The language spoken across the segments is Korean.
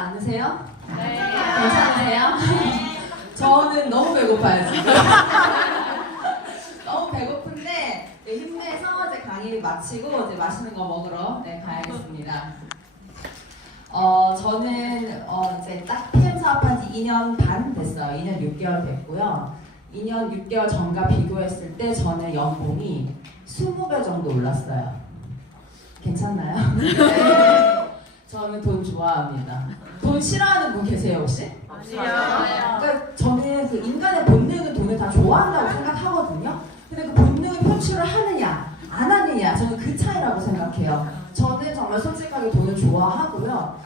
않으세요? 네. 괜찮으세요? 저는 너무 배고파요 지금. 너무 배고픈데 네, 힘내서 이제 강의 마치고 이제 맛있는 거 먹으러 가야겠습니다. 저는 이제 딱 PM 사업한 지 2년 반 됐어요. 2년 6개월 됐고요. 2년 6개월 전과 비교했을 때 저는 연봉이 20배 정도 올랐어요. 괜찮나요? 네. 저는 돈 좋아합니다. 돈 싫어하는 분 계세요 혹시? 그러니까 저는 그 인간의 본능은 돈을 다 좋아한다고 생각하거든요. 근데 그 본능을 표출을 하느냐 안 하느냐 저는 그 차이라고 생각해요. 저는 정말 솔직하게 돈을 좋아하고요.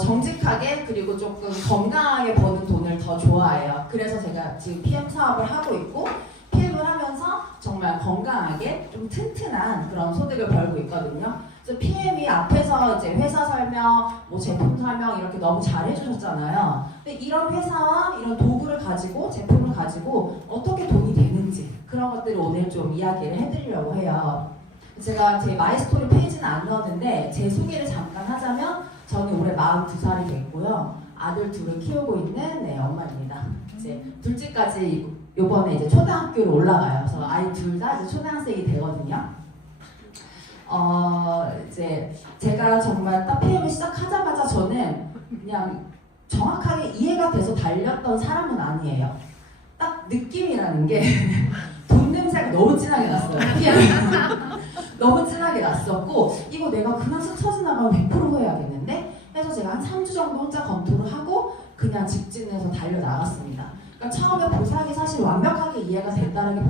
정직하게 그리고 조금 건강하게 버는 돈을 더 좋아해요. 그래서 제가 지금 PM 사업을 하고 있고 PM을 하면서 정말 건강하게 좀 튼튼한 그런 소득을 벌고 있거든요. 그래서 PM이 앞에서 이제 회사 설명, 뭐 제품 설명 이렇게 너무 잘 해주셨잖아요. 근데 이런 회사와 이런 도구를 가지고 제품을 가지고 어떻게 돈이 되는지 그런 것들을 오늘 좀 이야기를 해드리려고 해요. 제가 제 마이스토리 페이지는 안 넣었는데 제 소개를 잠깐 하자면 저는 올해 42살이 됐고요. 아들 둘을 키우고 있는 엄마입니다. 이제 둘째까지 요번에 이제 초등학교로 올라가요. 그래서 아이 둘 다 이제 초등학생이 되거든요. 이제 제가 정말 딱 PM을 시작하자마자 저는 그냥 정확하게 이해가 돼서 달렸던 사람은 아니에요. 딱 느낌이라는 게 돈 냄새가 너무 진하게 났어요. 너무 진하게 났었고 이거 내가 그냥 스쳐 지나가면 100% 후회하겠는데 해서 제가 한 3주 정도 혼자 검토를 하고 그냥 직진해서 달려나갔습니다. 그러니까 처음에 보상이 사실 완벽하게 이해가 됐다는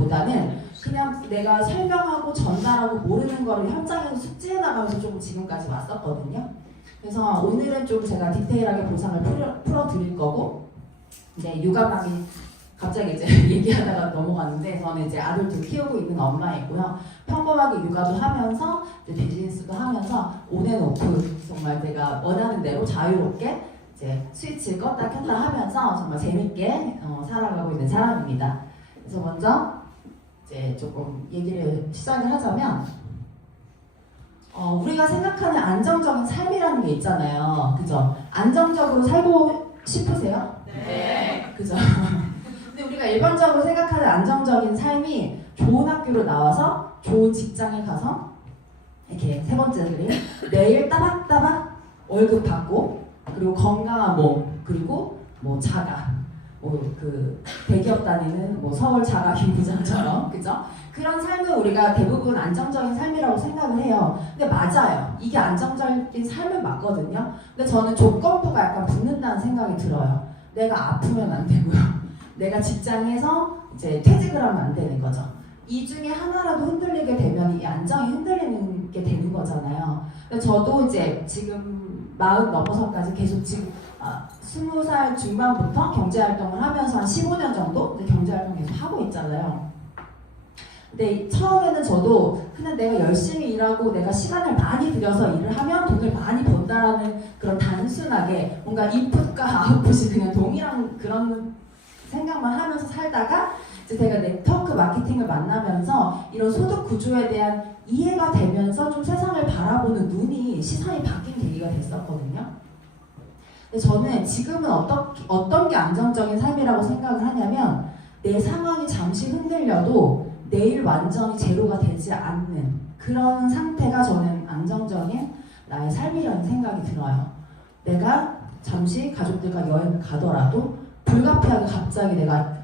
그냥 내가 설명하고 전달하고 모르는 거를 현장에서 숙지해 나가면서 좀 지금까지 왔었거든요. 그래서 오늘은 좀 제가 디테일하게 보상을 풀어드릴 거고 이제 육아방이 갑자기 이제 얘기하다가 넘어갔는데 저는 이제 아들 둘 키우고 있는 엄마이고요. 평범하게 육아도 하면서 이제 비즈니스도 하면서 온앤오프 정말 내가 원하는 대로 자유롭게 이제 스위치 껐다 켰다 하면서 정말 재밌게 살아가고 있는 사람입니다. 그래서 먼저 이제 조금 얘기를 시작을 하자면 우리가 생각하는 안정적인 삶이라는 게 있잖아요. 그죠? 안정적으로 살고 싶으세요? 네. 그죠? 근데 우리가 일반적으로 생각하는 안정적인 삶이 좋은 학교로 나와서 좋은 직장에 가서 이렇게 세 번째 그림 매일 따박따박 월급 받고 그리고 건강한 몸 그리고 뭐 자가 뭐 그 대기업 다니는 뭐 서울 자가 김부장처럼 그죠? 그런 삶을 우리가 대부분 안정적인 삶이라고 생각을 해요. 근데 맞아요. 이게 안정적인 삶은 맞거든요. 근데 저는 조건부가 약간 붙는다는 생각이 들어요. 내가 아프면 안 되고요. 내가 직장에서 이제 퇴직을 하면 안 되는 거죠. 이 중에 하나라도 흔들리게 되면 이 안정이 흔들리는 게 되는 거잖아요. 근데 저도 이제 지금 40 넘어서까지 계속 지금 20살 중반부터 경제활동을 하면서 한 15년 정도 경제활동 계속 하고 있잖아요. 근데 처음에는 저도 그냥 내가 열심히 일하고 내가 시간을 많이 들여서 일을 하면 돈을 많이 번다라는 그런 단순하게 뭔가 인풋과 아웃풋이 그냥 동일한 그런 생각만 하면서 살다가 이제 제가 네트워크 마케팅을 만나면서 이런 소득 구조에 대한 이해가 되면서 좀 세상을 바라보는 눈이 시선이 바뀐 계기가 됐었거든요. 근데 저는 지금은 어떤 게 안정적인 삶이라고 생각을 하냐면 내 상황이 잠시 흔들려도 내일 완전히 제로가 되지 않는 그런 상태가 저는 안정적인 나의 삶이라는 생각이 들어요. 내가 잠시 가족들과 여행을 가더라도 불가피하게 갑자기 내가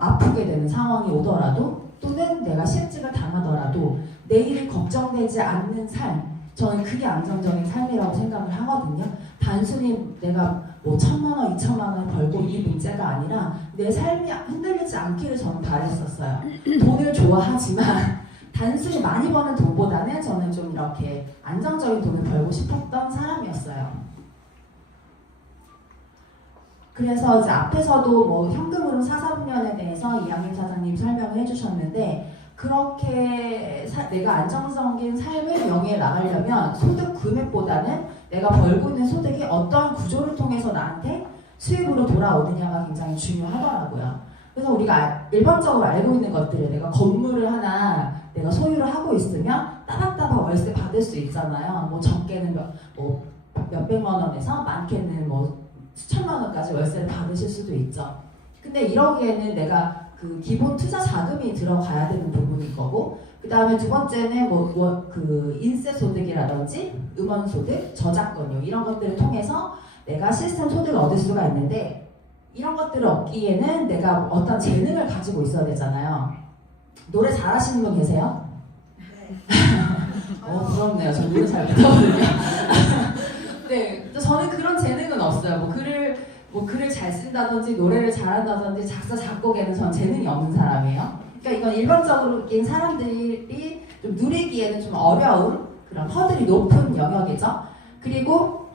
아프게 되는 상황이 오더라도 또는 내가 실직을 당하더라도 내일이 걱정되지 않는 삶 저는 그게 안정적인 삶이라고 생각을 하거든요. 단순히 내가 뭐 1,000만 원, 2,000만 원 벌고 이 문제가 아니라 내 삶이 흔들리지 않기를 저는 바랬었어요. 돈을 좋아하지만 단순히 많이 버는 돈보다는 저는 좀 이렇게 안정적인 돈을 벌고 싶었던 사람이었어요. 그래서 이제 앞에서도 뭐 현금으로 사사분면에 대해서 이양일 사장님 설명을 해주셨는데 그렇게 내가 안정적인 삶을 영위해 나가려면 소득 금액보다는 내가 벌고 있는 소득이 어떠한 구조를 통해서 나한테 수익으로 돌아오느냐가 굉장히 중요하더라고요. 그래서 우리가 일반적으로 알고 있는 것들을 내가 건물을 하나 내가 소유를 하고 있으면 따박따박 월세 받을 수 있잖아요. 뭐 적게는 뭐 몇백만 원에서 많게는 뭐 수천만 원까지 월세를 받으실 수도 있죠. 근데 이러기에는 내가 그 기본 투자 자금이 들어가야 되는 부분인 거고, 그 다음에 두 번째는 그 인세 소득이라든지 음원 소득, 저작권료 이런 것들을 통해서 내가 시스템 소득을 얻을 수가 있는데, 이런 것들을 얻기에는 내가 어떤 재능을 가지고 있어야 되잖아요. 노래 잘하시는 분 계세요? 네. 부럽네요. 저 노래 잘 못하거든요. 네, 저는 그런 재능은 없어요. 글을 잘 쓴다든지 노래를 잘한다든지 작사 작곡에는 전 재능이 없는 사람이에요. 그러니까 이건 일반적으로 사람들이 좀 누리기에는 좀 어려운 그런 허들이 높은 영역이죠. 그리고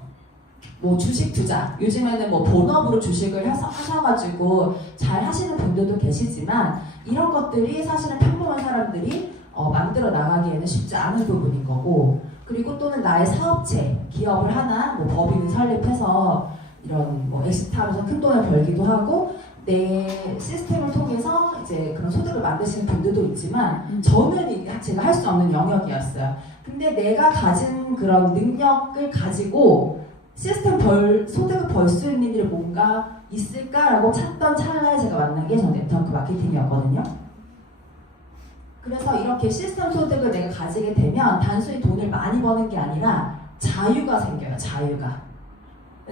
뭐 주식 투자, 요즘에는 뭐 본업으로 주식을 하셔가지고 잘 하시는 분들도 계시지만, 이런 것들이 사실은 평범한 사람들이 만들어 나가기에는 쉽지 않은 부분인 거고, 그리고 또는 나의 사업체, 기업을 하나 뭐 법인을 설립해서 이런 뭐 엑시트하면서 큰 돈을 벌기도 하고, 내 시스템을 통해서 이제 그런 소득을 만드시는 분들도 있지만, 저는 제가 할 수 없는 영역이었어요. 근데 내가 가진 그런 능력을 가지고 시스템 소득을 벌 수 있는 일이 뭔가 있을까라고 찾던 찰나에 제가 만난 게 전 네트워크 마케팅이었거든요. 그래서 이렇게 시스템 소득을 내가 가지게 되면 단순히 돈을 많이 버는 게 아니라 자유가 생겨요. 자유가.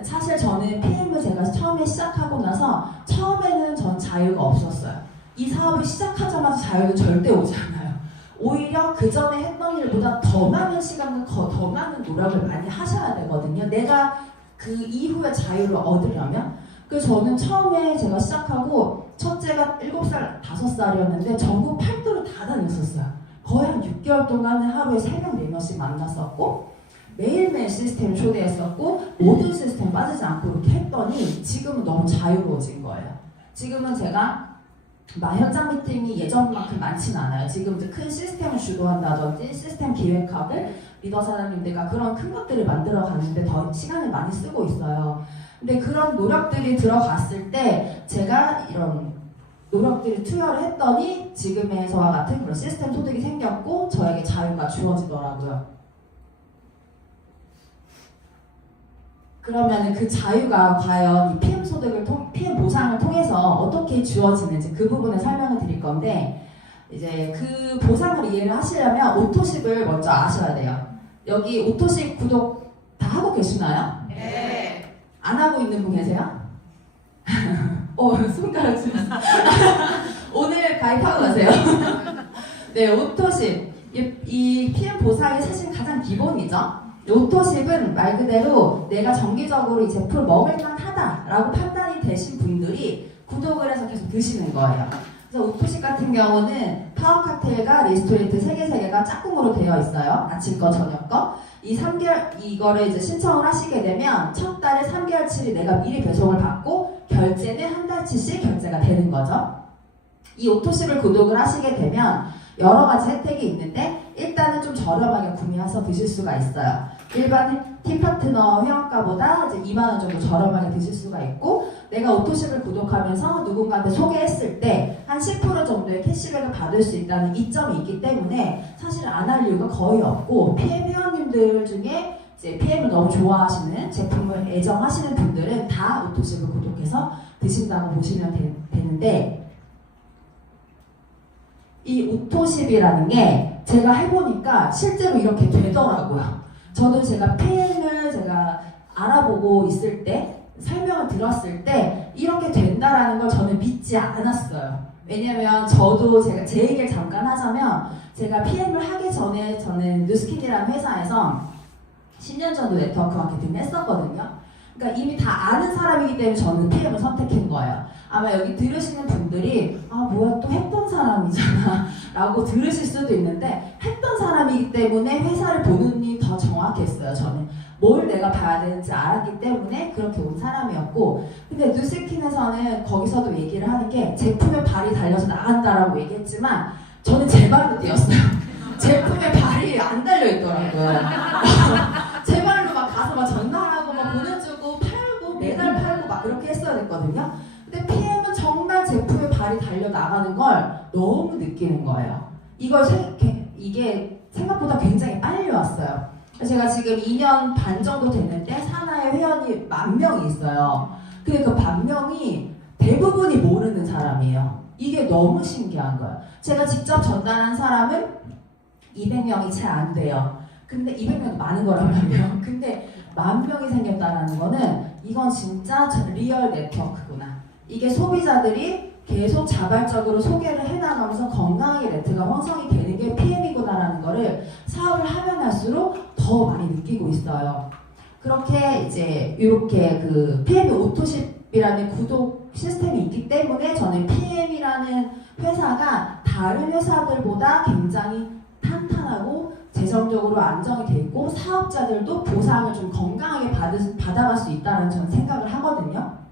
사실 저는 PM을 제가 처음에 시작하고 나서 처음에는 전 자유가 없었어요. 이 사업을 시작하자마자 자유는 절대 오지 않아요. 오히려 그 전에 했던 일보다 더 많은 시간을, 더 많은 노력을 많이 하셔야 되거든요. 내가 그 이후에 자유를 얻으려면. 그래서 저는 처음에 제가 시작하고 첫째가 7살, 5살이었는데 전국 8도를 다 다녔었어요. 거의 한 6개월 동안 하루에 3명, 4명씩 만났었고, 매일매일 시스템을 초대했었고, 모든 시스템 빠지지 않고 이렇게 했더니 지금은 너무 자유로워진 거예요. 지금은 제가 현장 미팅이 예전만큼 많지는 않아요. 지금 이제 큰 시스템을 주도한다든지 시스템 기획학을 리더 사장님들과 그런 큰 것들을 만들어 가는데 더 시간을 많이 쓰고 있어요. 근데 그런 노력들이 들어갔을 때 제가 이런 노력들을 투여를 했더니 지금의 저와 같은 그런 시스템 소득이 생겼고 저에게 자유가 주어지더라고요. 그러면 그 자유가 과연 이 PM 소득을 PM 보상을 통해서 어떻게 주어지는지 그 부분을 설명을 드릴 건데, 이제 그 보상을 이해를 하시려면 오토십을 먼저 아셔야 돼요. 여기 오토십 구독 다 하고 계시나요? 네. 안 하고 있는 분 계세요? 손가락 좀 오늘 가입하고 가세요. 네, 오토십. 이 PM 보상이 사실 가장 기본이죠. 오토십은 말 그대로 내가 정기적으로 이 제품을 먹을만 하다라고 판단이 되신 분들이 구독을 해서 계속 드시는 거예요. 그래서 오토십 같은 경우는 파워칵테일과 리스토레이트 3개가 짝꿍으로 되어 있어요. 아침 거, 저녁 거. 이 3개월, 이거를 이제 신청을 하시게 되면 첫 달에 3개월치를 내가 미리 배송을 받고 결제는 한 달치씩 결제가 되는 거죠. 이 오토십을 구독을 하시게 되면 여러 가지 혜택이 있는데, 일단은 좀 저렴하게 구매해서 드실 수가 있어요. 일반 티파트너 회원가보다 이제 2만 원 정도 저렴하게 드실 수가 있고, 내가 오토십을 구독하면서 누군가한테 소개했을 때 한 10% 정도의 캐시백을 받을 수 있다는 이점이 있기 때문에 사실 안 할 이유가 거의 없고, PM 회원님들 중에 이제 PM을 너무 좋아하시는, 제품을 애정하시는 분들은 다 오토십을 구독해서 드신다고 보시면 되는데, 이 오토십이라는 게 제가 해보니까 실제로 이렇게 되더라고요. 저도 제가 PM을 제가 알아보고 있을 때, 설명을 들었을 때 이렇게 된다라는 걸 저는 믿지 않았어요. 왜냐면 저도 제가 제 얘기를 잠깐 하자면, 제가 PM을 하기 전에 저는 뉴스킨이라는 회사에서 10년 정도 네트워크 마케팅을 했었거든요. 그러니까 이미 다 아는 사람이기 때문에 저는 PM을 선택한 거예요. 아마 여기 들으시는 분들이 뭐야 또 했던 사람이잖아 라고 들으실 수도 있는데, 했던 사람이기 때문에 회사를 보는 게 더 정확했어요. 저는 뭘 내가 봐야 되는지 알았기 때문에 그렇게 온 사람이었고, 근데 뉴스킨에서는 거기서도 얘기를 하는 게 제품에 발이 달려서 나간다라고 얘기했지만 저는 제 발로 뛰었어요. 제품에 발이 안 달려있더라고요. 제 발로 막 가서 막 전달하고 막 보내주고 팔고 매달 팔고 막 그렇게 했어야 됐거든요. 근데 PM은 정말 제품에 발이 달려 나가는 걸 너무 느끼는 거예요. 이게 생각보다 굉장히 빨리 왔어요. 제가 지금 2년 반 정도 됐는데 산하에 회원이 10,000명이 있어요. 근데 그 10,000명이 대부분이 모르는 사람이에요. 이게 너무 신기한 거예요. 제가 직접 전달한 사람은 200명이 채 안 돼요. 근데 200명이 많은 거란 말이에요. 근데 10,000명이 생겼다는 거는 이건 진짜 리얼 네트워크구나. 이게 소비자들이 계속 자발적으로 소개를 해나가면서 건강하게 네트가 형성이 되는 게 PM이구나라는 거를 사업을 하면 할수록 더 많이 느끼고 있어요. 그렇게 이제 이렇게 그 PM 오토십이라는 구독 시스템이 있기 때문에 저는 PM이라는 회사가 다른 회사들보다 굉장히 탄탄하고 재정적으로 안정이 돼 있고 사업자들도 보상을 좀 건강하게 받아갈 수 있다는 저는 생각을 하거든요.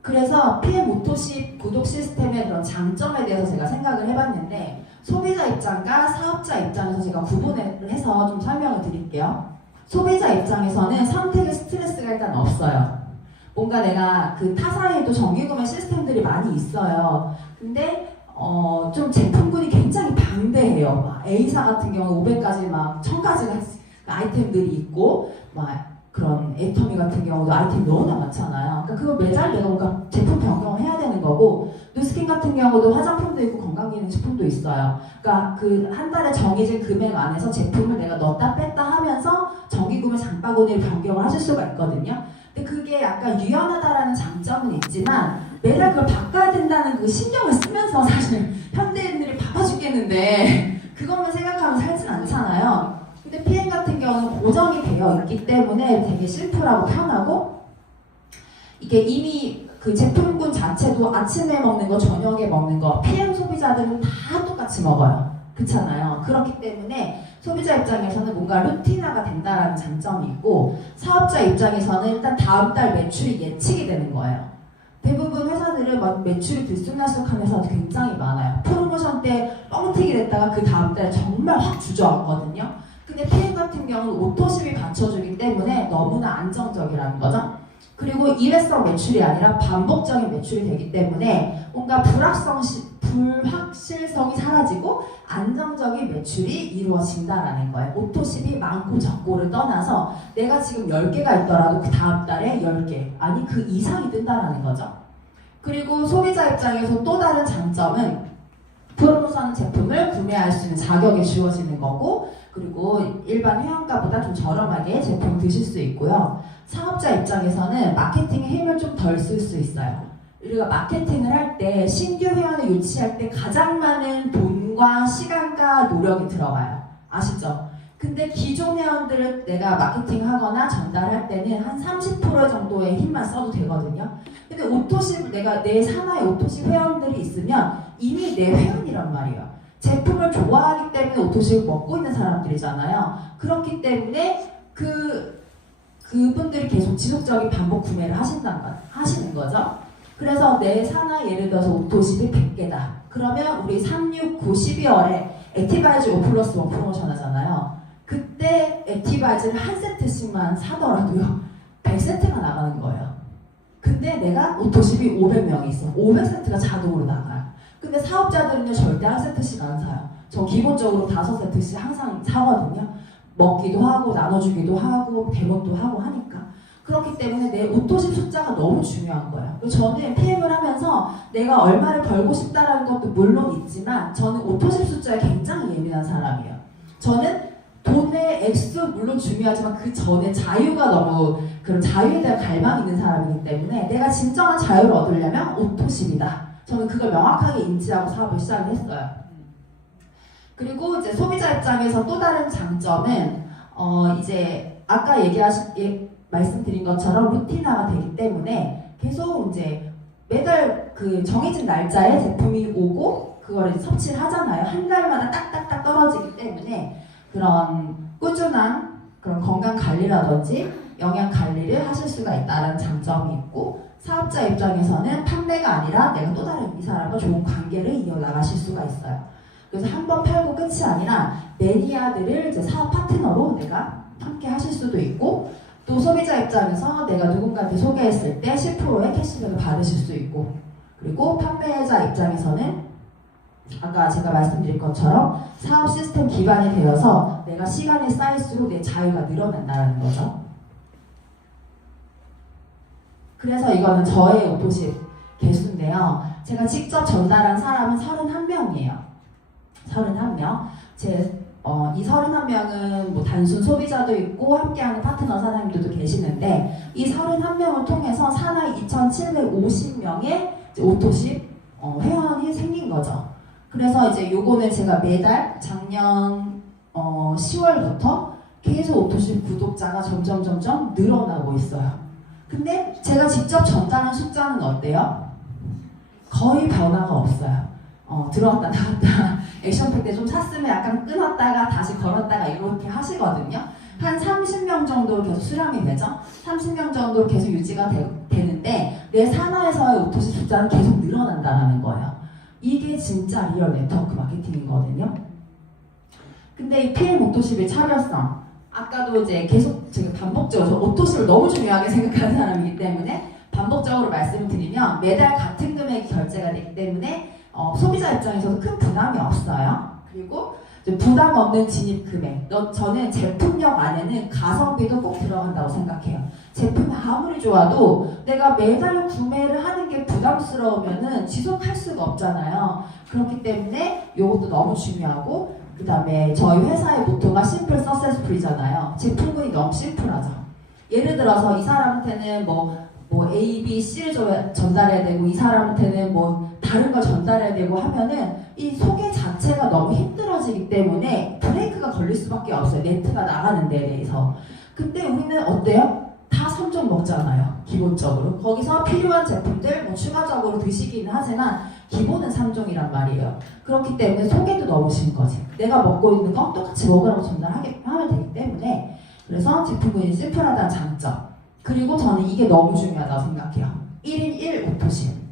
그래서 PM 오토십 구독 시스템의 그런 장점에 대해서 제가 생각을 해봤는데 소비자 입장과 사업자 입장에서 제가 구분을 해서 좀 설명을 드릴게요. 소비자 입장에서는 선택의 스트레스가 일단 없어요. 뭔가 내가 그 타사에도 정기구매 시스템들이 많이 있어요. 근데 좀 제품군이 굉장히 방대해요. 막 A사 같은 경우 500가지 막 1000가지 아이템들이 있고 막 그런 애터미 같은 경우도 아이템이 너무나 많잖아요. 그러니까 그걸 매달 내가 뭔가 제품 변경을 해야 되는 거고 누스킨 같은 경우도 화장품도 있고 건강기능식품도 있어요. 그러니까 그 한 달에 정해진 금액 안에서 제품을 내가 넣었다 뺐다 하면서 정기구매 장바구니를 변경을 하실 수가 있거든요. 근데 그게 약간 유연하다라는 장점은 있지만 매달 그걸 바꿔야 된다는 그 신경을 쓰면서 사실 현대인들이 바빠 죽겠는데 그것만 생각하면 살진 않잖아요. 근데 PM 같은 경우는 고정이 되어 있기 때문에 되게 심플하고 편하고 이게 이미 그 제품군 자체도 아침에 먹는 거, 저녁에 먹는 거 PM 소비자들은 다 똑같이 먹어요. 그렇잖아요. 그렇기 때문에 소비자 입장에서는 뭔가 루틴화가 된다는 장점이 있고 사업자 입장에서는 일단 다음 달 매출이 예측이 되는 거예요. 대부분 회사들은 막 매출이 들쑥날쑥한 회사도 굉장히 많아요. 프로모션 때 뻥튀기 됐다가 그 다음 달 정말 확 주저앉거든요. 근데 PM 같은 경우는 오토십이 받쳐주기 때문에 너무나 안정적이라는 거죠. 그리고 일회성 매출이 아니라 반복적인 매출이 되기 때문에 뭔가 불확실성이 사라지고 안정적인 매출이 이루어진다라는 거예요. 오토십이 많고 적고를 떠나서 내가 지금 10개가 있더라도 그 다음 달에 10개 아니 그 이상이 뜬다라는 거죠. 그리고 소비자 입장에서 또 다른 장점은 프로모션 제품을 구매할 수 있는 자격이 주어지는 거고 그리고 일반 회원가보다 좀 저렴하게 제품 드실 수 있고요. 사업자 입장에서는 마케팅의 힘을 좀 덜 쓸 수 있어요. 우리가 마케팅을 할 때 신규 회원을 유치할 때 가장 많은 돈과 시간과 노력이 들어가요. 아시죠? 근데 기존 회원들을 내가 마케팅하거나 전달할 때는 한 30% 정도의 힘만 써도 되거든요. 근데 오토십, 내가 내 산하에 오토십 회원들이 있으면 이미 내 회원이란 말이에요. 제품을 좋아하기 때문에 오토십을 먹고 있는 사람들이잖아요. 그렇기 때문에 그분들이 계속 지속적인 반복 구매를 하시는 거죠. 그래서 내 산하 예를 들어서 오토십이 100개다. 그러면 우리 3, 6, 9, 12월에 액티바이즈 5 플러스 1 프로모션 하잖아요. 그때 액티바이즈를 한 세트씩만 사더라도요. 100세트가 나가는 거예요. 근데 내가 오토십이 500명이 있어. 500세트가 자동으로 나가요. 근데 사업자들은요 절대 한 세트씩 안 사요. 저 기본적으로 5세트씩 항상 사거든요. 먹기도 하고 나눠주기도 하고 대목도 하고 하니까. 그렇기 때문에 내 오토십 숫자가 너무 중요한 거예요. 저는 PM을 하면서 내가 얼마를 벌고 싶다라는 것도 물론 있지만 저는 오토십 숫자에 굉장히 예민한 사람이에요. 저는 돈의 액수 물론 중요하지만 그 전에 자유가 너무 그런 자유에 대한 갈망이 있는 사람이기 때문에 내가 진정한 자유를 얻으려면 오토십이다. 저는 그걸 명확하게 인지하고 사업을 시작을 했어요. 그리고 이제 소비자 입장에서 또 다른 장점은 이제 아까 말씀드린 것처럼 루틴화가 되기 때문에 계속 이제 매달 그 정해진 날짜에 제품이 오고 그걸 이제 섭취를 하잖아요. 한 달마다 딱딱딱 떨어지기 때문에 그런 꾸준한 그런 건강 관리라든지 영양 관리를 하실 수가 있다는 장점이 있고 사업자 입장에서는 판매가 아니라 내가 또 다른 이 사람과 좋은 관계를 이어나가실 수가 있어요. 그래서 한 번 팔고 끝이 아니라 매니아들을 이제 사업 파트너로 내가 함께 하실 수도 있고 또 소비자 입장에서 내가 누군가한테 소개했을 때 10%의 캐시백을 받으실 수 있고 그리고 판매자 입장에서는 아까 제가 말씀드린 것처럼 사업 시스템 기반이 되어서 내가 시간이 쌓일수록 내 자유가 늘어난다는 거죠. 그래서 이거는 저의 오토십 개수인데요. 제가 직접 전달한 사람은 31명이에요. 31명. 이 31명은 뭐 단순 소비자도 있고 함께하는 파트너 사장님들도 계시는데 이 31명을 통해서 사나이 2,750명의 오토십 회원이 생긴 거죠. 그래서 이제 요거는 제가 매달 작년 10월부터 계속 오토십 구독자가 점점 늘어나고 있어요. 근데 제가 직접 전달한 숫자는 어때요? 거의 변화가 없어요. 들어왔다 나갔다 액션팩 때 좀 샀으면 약간 끊었다가 다시 걸었다가 이렇게 하시거든요. 한 30명 정도 계속 수렴이 되죠. 30명 정도 계속 유지가 되는데 내 산하에서의 오토십 숫자는 계속 늘어난다는 거예요. 이게 진짜 리얼 네트워크 마케팅이거든요. 근데 이 PM 오토십의 차별성, 아까도 이제 계속 제가 반복적으로 오토십을 너무 중요하게 생각하는 사람이기 때문에 반복적으로 말씀을 드리면 매달 같은 금액이 결제가 되기 때문에 소비자 입장에서도 큰 부담이 없어요. 그리고 부담 없는 진입 금액. 저는 제품력 안에는 가성비도 꼭 들어간다고 생각해요. 제품이 아무리 좋아도 내가 매달 구매를 하는 게 부담스러우면은 지속할 수가 없잖아요. 그렇기 때문에 이것도 너무 중요하고, 그 다음에 저희 회사의 모토가 심플 서세스풀이잖아요. 제품군이 너무 심플하죠. 예를 들어서 이 사람한테는 뭐 A, B, C를 전달해야 되고 이 사람한테는 뭐 다른 걸 전달해야 되고 하면은 이 소개 자체가 너무 힘들어지기 때문에 브레이크가 걸릴 수밖에 없어요. 네트가 나가는 데에 대해서. 근데 우리는 어때요? 다 3종 먹잖아요. 기본적으로. 거기서 필요한 제품들 뭐 추가적으로 드시기는 하지만 기본은 3종이란 말이에요. 그렇기 때문에 소개도 너무 쉬운 거지. 내가 먹고 있는 거 똑같이 먹으라고 하면 되기 때문에, 그래서 제품군이 심플하다는 장점. 그리고 저는 이게 너무 중요하다고 생각해요. 1인 1 오토십.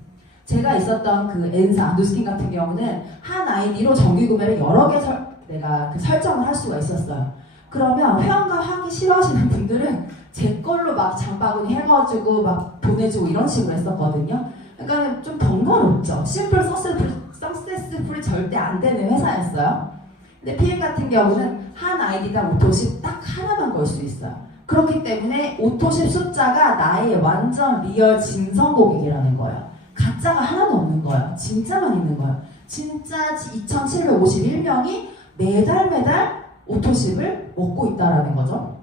제가 있었던 그 N사, 누스킨 같은 경우는 한 아이디로 정기 구매를 여러 개 내가 설정을 할 수가 있었어요. 그러면 회원가 하기 싫어하시는 분들은 제 걸로 막 장바구니 해가지고 막 보내주고 이런 식으로 했었거든요. 그러니까 좀 번거롭죠. 심플 서세스풀이 절대 안 되는 회사였어요. 근데 PM 같은 경우는 한 아이디당 오토십 딱 하나만 걸 수 있어요. 그렇기 때문에 오토십 숫자가 나의 완전 리얼 진성 고객이라는 거예요. 가짜가 하나도 없는 거예요. 진짜만 있는 거예요. 진짜 2,751명이 매달 오토십을 먹고 있다라는 거죠.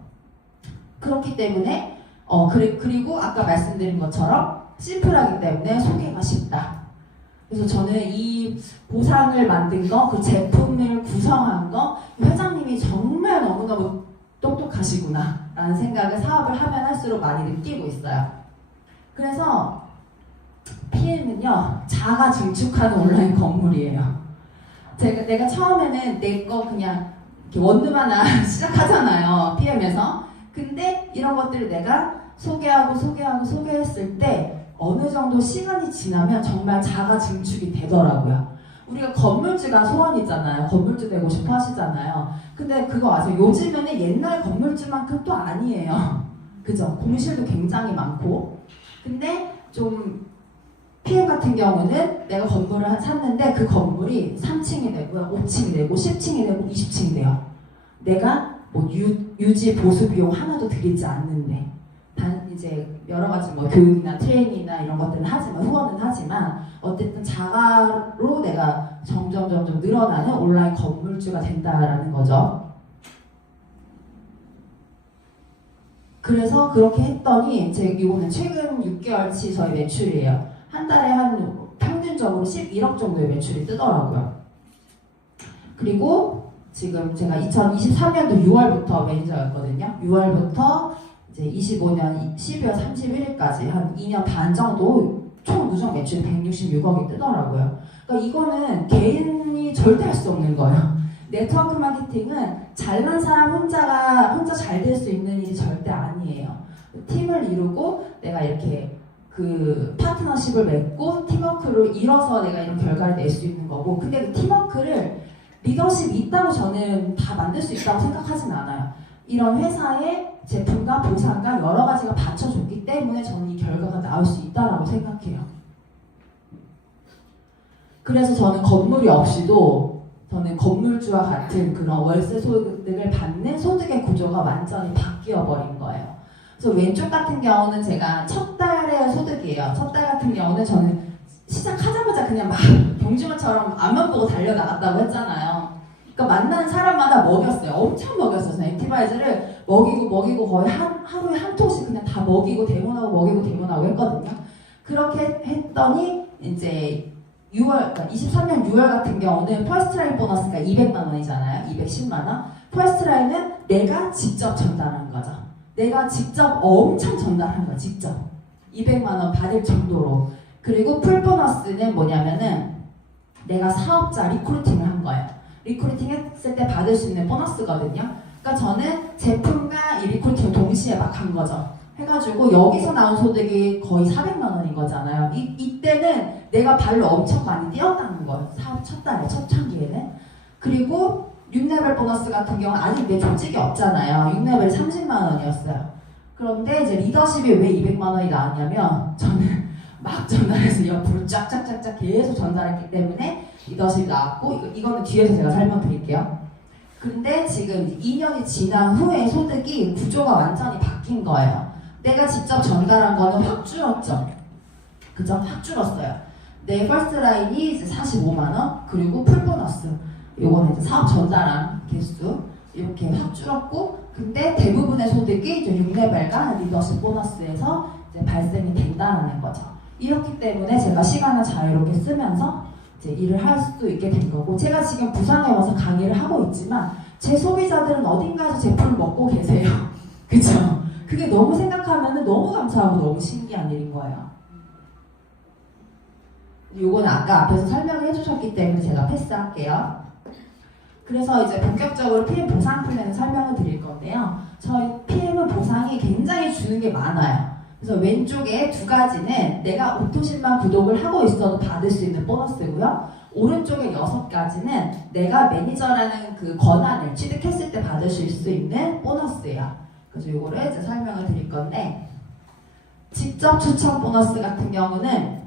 그렇기 때문에 그리고 아까 말씀드린 것처럼 심플하기 때문에 소개가 쉽다. 그래서 저는 이 보상을 만든 거, 그 제품을 구성한 거, 회장님이 정말 너무너무 똑똑하시구나 라는 생각을 사업을 하면 할수록 많이 느끼고 있어요. 그래서 PM은요, 자가 증축하는 온라인 건물이에요. 내가 처음에는 내 거 그냥 원룸 하나 시작하잖아요, PM에서. 근데 이런 것들을 내가 소개했을 때 어느 정도 시간이 지나면 정말 자가 증축이 되더라고요. 우리가 건물주가 소원이잖아요. 건물주 되고 싶어 하시잖아요. 근데 그거 아세요? 요즘에는 옛날 건물주만큼 또 아니에요. 그죠? 공실도 굉장히 많고. 근데 좀 PM 같은 경우는 내가 건물을 샀는데 그 건물이 3층이 되고요, 5층이 되고, 10층이 되고, 20층이 돼요. 내가 뭐 유지 보수 비용 하나도 들이지 않는데, 이제 여러 가지 뭐 교육이나 트레이닝이나 이런 것들은 하지만, 후원은 하지만 어쨌든 자가로 내가 점점 늘어나는 온라인 건물주가 된다라는 거죠. 그래서 그렇게 했더니 이거는 최근 6개월치 저희 매출이에요. 한 달에 한 평균적으로 11억 정도의 매출이 뜨더라고요. 그리고 지금 제가 2023년도 6월부터 매니저였거든요. 6월부터 이제 25년 12월 31일까지 한 2년 반 정도 총 누적 매출이 166억이 뜨더라고요. 그러니까 이거는 개인이 절대 할 수 없는 거예요. 네트워크 마케팅은 잘난 사람 혼자 잘 될 수 있는 일이 절대 아니에요. 팀을 이루고 내가 이렇게 그 파트너십을 맺고 팀워크를 이뤄서 내가 이런 결과를 낼 수 있는 거고, 근데 그 팀워크를 리더십이 있다고 저는 다 만들 수 있다고 생각하진 않아요. 이런 회사의 제품과 보상과 여러 가지가 받쳐줬기 때문에 저는 이 결과가 나올 수 있다고 생각해요. 그래서 저는 건물이 없이도 저는 건물주와 같은 그런 월세 소득을 받는 소득의 구조가 완전히 바뀌어 버린 거예요. 그래서 왼쪽 같은 경우는 제가 첫 달의 소득이에요. 첫 달 같은 경우는 저는 시작하자마자 그냥 막 병주마처럼 앞만 보고 달려나갔다고 했잖아요. 그러니까 만나는 사람마다 먹였어요. 엄청 먹였어요. 저는 액티바이즈를 먹이고 거의 하루에 한 통씩 그냥 다 먹이고 대문하고 했거든요. 그렇게 했더니 이제 23년 6월 같은 경우는 퍼스트라인 보너스가 200만 원이잖아요. 210만 원. 퍼스트라인은 내가 직접 전달한 거죠. 내가 직접 엄청 전달한 거야. 직접 200만 원 받을 정도로. 그리고 풀 보너스는 뭐냐면은 내가 사업자 리크루팅을 한 거예요. 리크루팅 했을 때 받을 수 있는 보너스거든요. 그러니까 저는 제품과 이 리크루팅을 동시에 막 한 거죠. 해가지고 여기서 나온 소득이 거의 400만 원인 거잖아요. 이때는 내가 발로 엄청 많이 뛰었다는 거예요. 사업 첫 달에, 첫 창기에는. 그리고 6레벨 보너스 같은 경우는 아직 내 조직이 없잖아요. 6레벨 30만 원이었어요. 그런데 이제 리더십이 왜 200만 원이 나왔냐면 저는 막 전달해서 옆으로 쫙쫙쫙쫙 계속 전달했기 때문에 리더십이 나왔고 이거는 뒤에서 제가 설명드릴게요. 근데 지금 2년이 지난 후에 소득이 구조가 완전히 바뀐 거예요. 내가 직접 전달한 거는 확 줄었죠. 그죠? 확 줄었어요. 내 퍼스트 라인이 이제 45만 원, 그리고 풀 보너스. 요거는 이제 사업 전달한 개수 이렇게 확 줄었고, 근데 대부분의 소득이 이제 6레벨과 리더십 보너스에서 이제 발생이 된다라는 거죠. 이렇기 때문에 제가 시간을 자유롭게 쓰면서 이제 일을 할 수도 있게 된 거고, 제가 지금 부산에 와서 강의를 하고 있지만 제 소비자들은 어딘가에서 제품을 먹고 계세요. 그쵸? 그게 너무 생각하면 너무 감사하고 너무 신기한 일인 거예요. 요건 아까 앞에서 설명을 해주셨기 때문에 제가 패스할게요. 그래서 이제 본격적으로 PM 보상 플랜을 설명을 드릴 건데요. 저희 PM은 보상이 굉장히 주는 게 많아요. 그래서 왼쪽에 두 가지는 내가 오토신만 구독을 하고 있어도 받을 수 있는 보너스고요. 오른쪽에 6가지는 내가 매니저라는 그 권한을 취득했을 때 받을 수 있는 보너스예요. 그래서 이거를 이제 설명을 드릴 건데, 직접 추천 보너스 같은 경우는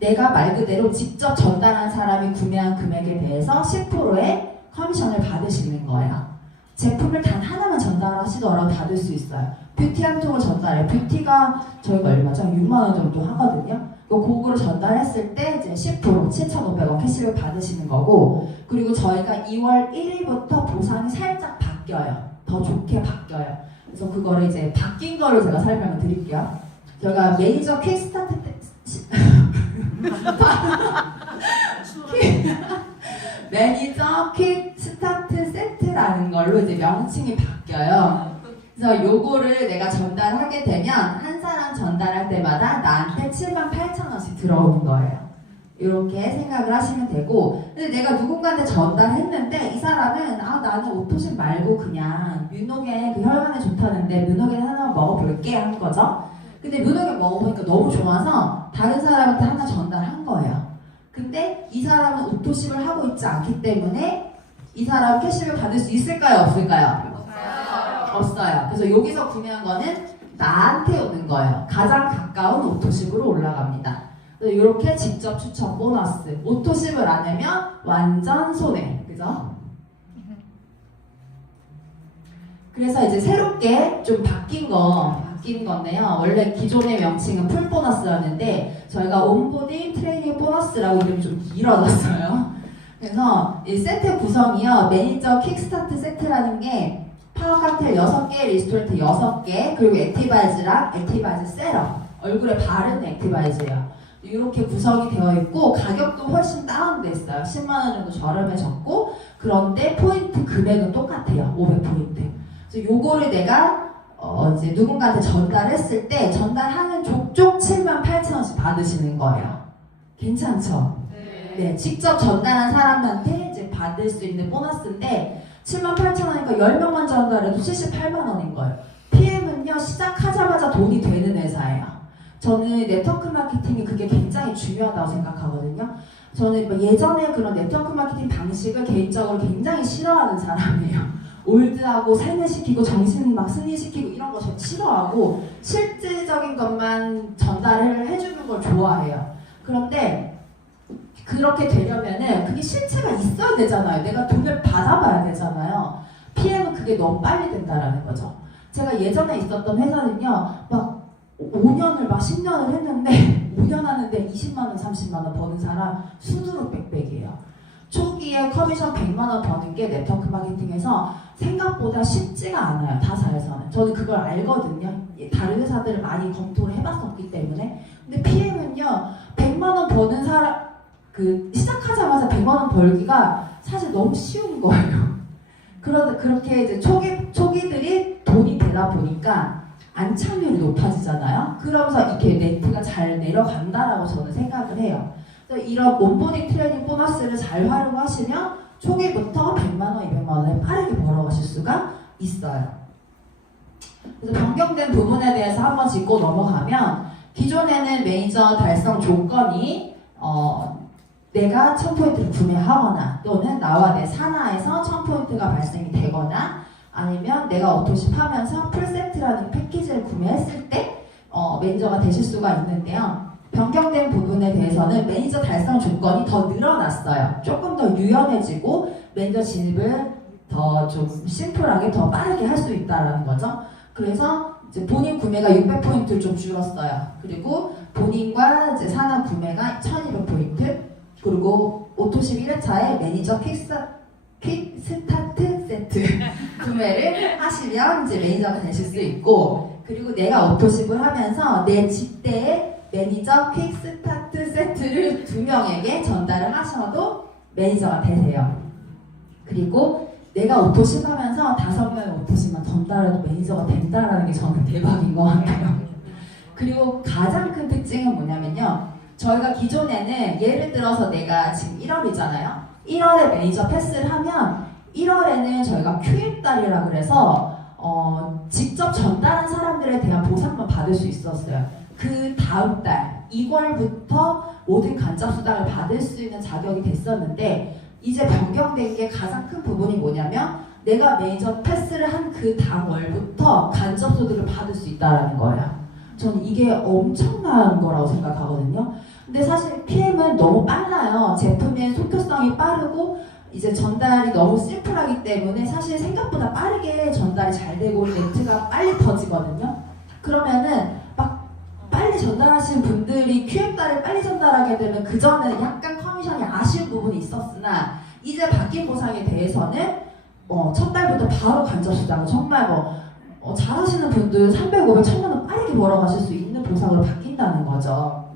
내가 말 그대로 직접 전달한 사람이 구매한 금액에 대해서 10%의 커미션을 받으시는 거예요. 제품을 단 하나만 전달하시더라도 받을 수 있어요. 뷰티 한 통을 전달해요. 뷰티가 저희가 얼마죠? 6만 원 정도 하거든요. 그거를 전달했을 때 이제 10% 7,500원 캐시를 받으시는 거고, 그리고 저희가 2월 1일부터 보상이 살짝 바뀌어요. 더 좋게 바뀌어요. 그래서 그거를 이제 바뀐 거를 제가 설명을 드릴게요. 저희가 매니저 퀵스타트 매니저 퀵스타트 세트라는 걸로 이제 명칭이 바뀌어요. 그래서 요거를 내가 전달하게 되면 한 사람 전달할 때마다 나한테 78,000원씩 들어오는 거예요. 이렇게 생각을 하시면 되고, 근데 내가 누군가한테 전달했는데 이 사람은 나는 오토신 말고 그냥 뮤노겐 그 혈관에 좋다는데 뮤노겐 하나 먹어볼게 한 거죠. 근데 뮤노겐 먹어보니까 너무 좋아서 다른 사람한테 하나 전달한 거예요. 근데 이 사람은 오토십을 하고 있지 않기 때문에 이 사람 캐시를 받을 수 있을까요? 없을까요? 없어요. 그래서 여기서 구매한 거는 나한테 오는 거예요. 가장 가까운 오토십으로 올라갑니다. 이렇게 직접 추천 보너스. 오토십을 안 하면 완전 손해. 그죠? 그래서 이제 새롭게 좀 바뀐 건데요. 원래 기존의 명칭은 풀 보너스였는데 저희가 온보딩 트레이닝 보너스라고 이름이 좀 길어졌어요. 그래서 이 세트 구성이요. 매니저 킥스타트 세트라는 게 파워칵테일 6개, 리스토레이트 6개, 그리고 액티바이즈랑 액티바이즈 세럼, 얼굴에 바르는 액티바이즈예요. 이렇게 구성이 되어 있고 가격도 훨씬 다운됐어요. 10만 원 정도 저렴해졌고, 그런데 포인트 금액은 똑같아요. 500포인트. 그래서 요거를 내가 이제 누군가한테 전달했을 때 전달하는 족족 78,000원씩 받으시는 거예요. 괜찮죠? 네, 직접 전달한 사람한테 이제 받을 수 있는 보너스인데 78,000원이니까 10명만 전달해도 78만 원인 거예요. PM은요, 시작하자마자 돈이 되는 회사예요. 저는 네트워크 마케팅이 그게 굉장히 중요하다고 생각하거든요. 저는 예전에 그런 네트워크 마케팅 방식을 개인적으로 굉장히 싫어하는 사람이에요. 올드하고 세뇌시키고 정신 막 승리시키고 이런 거 저 싫어하고 실질적인 것만 전달을 해주는 걸 좋아해요. 그런데 그렇게 되려면은 그게 실체가 있어야 되잖아요. 내가 돈을 받아봐야 되잖아요. PM은 그게 너무 빨리 된다라는 거죠. 제가 예전에 있었던 회사는요, 막 5년을 막 10년을 했는데 5년 하는데 20만 원, 30만 원 버는 사람 수두룩 빽빽이에요. 초기에 커미션 100만 원 버는 게 네트워크 마케팅에서 생각보다 쉽지가 않아요. 타사에서는. 저는 그걸 알거든요. 다른 회사들을 많이 검토를 해봤었기 때문에. 근데 PM은요, 100만 원 버는 사람, 시작하자마자 100만 원 벌기가 사실 너무 쉬운 거예요. 그렇게 이제 초기들이 돈이 되다 보니까 안착률이 높아지잖아요. 그러면서 이렇게 렌트가 잘 내려간다라고 저는 생각을 해요. 그래서 이런 온보딩 트레이닝 보너스를 잘 활용하시면 초기부터 100만 원, 200만 원을 빠르게 벌어가실 수가 있어요. 그래서 변경된 부분에 대해서 한번 짚고 넘어가면 기존에는 매니저 달성 조건이 내가 1000포인트를 구매하거나 또는 나와 내 산하에서 1000포인트가 발생이 되거나 아니면 내가 오토십 하면서 풀세트라는 패키지를 구매했을 때 매니저가 되실 수가 있는데요. 변경된 부분에 대해서는 매니저 달성 조건이 더 늘어났어요. 조금 더 유연해지고 매니저 진입을 더 좀 심플하게 더 빠르게 할 수 있다는 거죠. 그래서 이제 본인 구매가 600포인트를 좀 줄었어요. 그리고 본인과 이제 산하 구매가 1200포인트, 그리고 오토십 1회차에 매니저 퀵 스타트 세트 구매를 하시면 이제 매니저가 되실 수 있고, 그리고 내가 오토십을 하면서 내 직대에 매니저 퀵 스타트 세트를 2명에게 전달을 하셔도 매니저가 되세요. 그리고 내가 오토십 하면서 5명의 오토십만 전달해도 매니저가 된다는 게 저는 대박인 것 같아요. 그리고 가장 큰 특징은 뭐냐면요. 저희가 기존에는 예를 들어서 내가 지금 1월이잖아요. 1월에 매니저 패스를 하면 1월에는 저희가 QM달이라 그래서 직접 전달한 사람들에 대한 보상만 받을 수 있었어요. 그 다음 달 2월부터 모든 간접 수당을 받을 수 있는 자격이 됐었는데, 이제 변경된 게 가장 큰 부분이 뭐냐면 내가 매니저 패스를 한 그 다음 월부터 간접 소득을 받을 수 있다는 거예요. 저는 이게 엄청난 거라고 생각하거든요. 근데 사실 PM은 너무 빨라요. 제품의 속효성이 빠르고 이제 전달이 너무 심플하기 때문에 사실 생각보다 빠르게 전달이 잘 되고 렌트가 빨리 퍼지거든요. 그러면은 막 빨리 전달하시는 분들이 QM달을 빨리 전달하게 되면 그전에는 약간 커미션이 아쉬운 부분이 있었으나 이제 바뀐 보상에 대해서는 첫 달부터 바로 간접 수당을 정말 잘하시는 분들 300, 500, 1000만 원 빠르게 벌어가실 수 있는 보상으로 바뀐다는 거죠.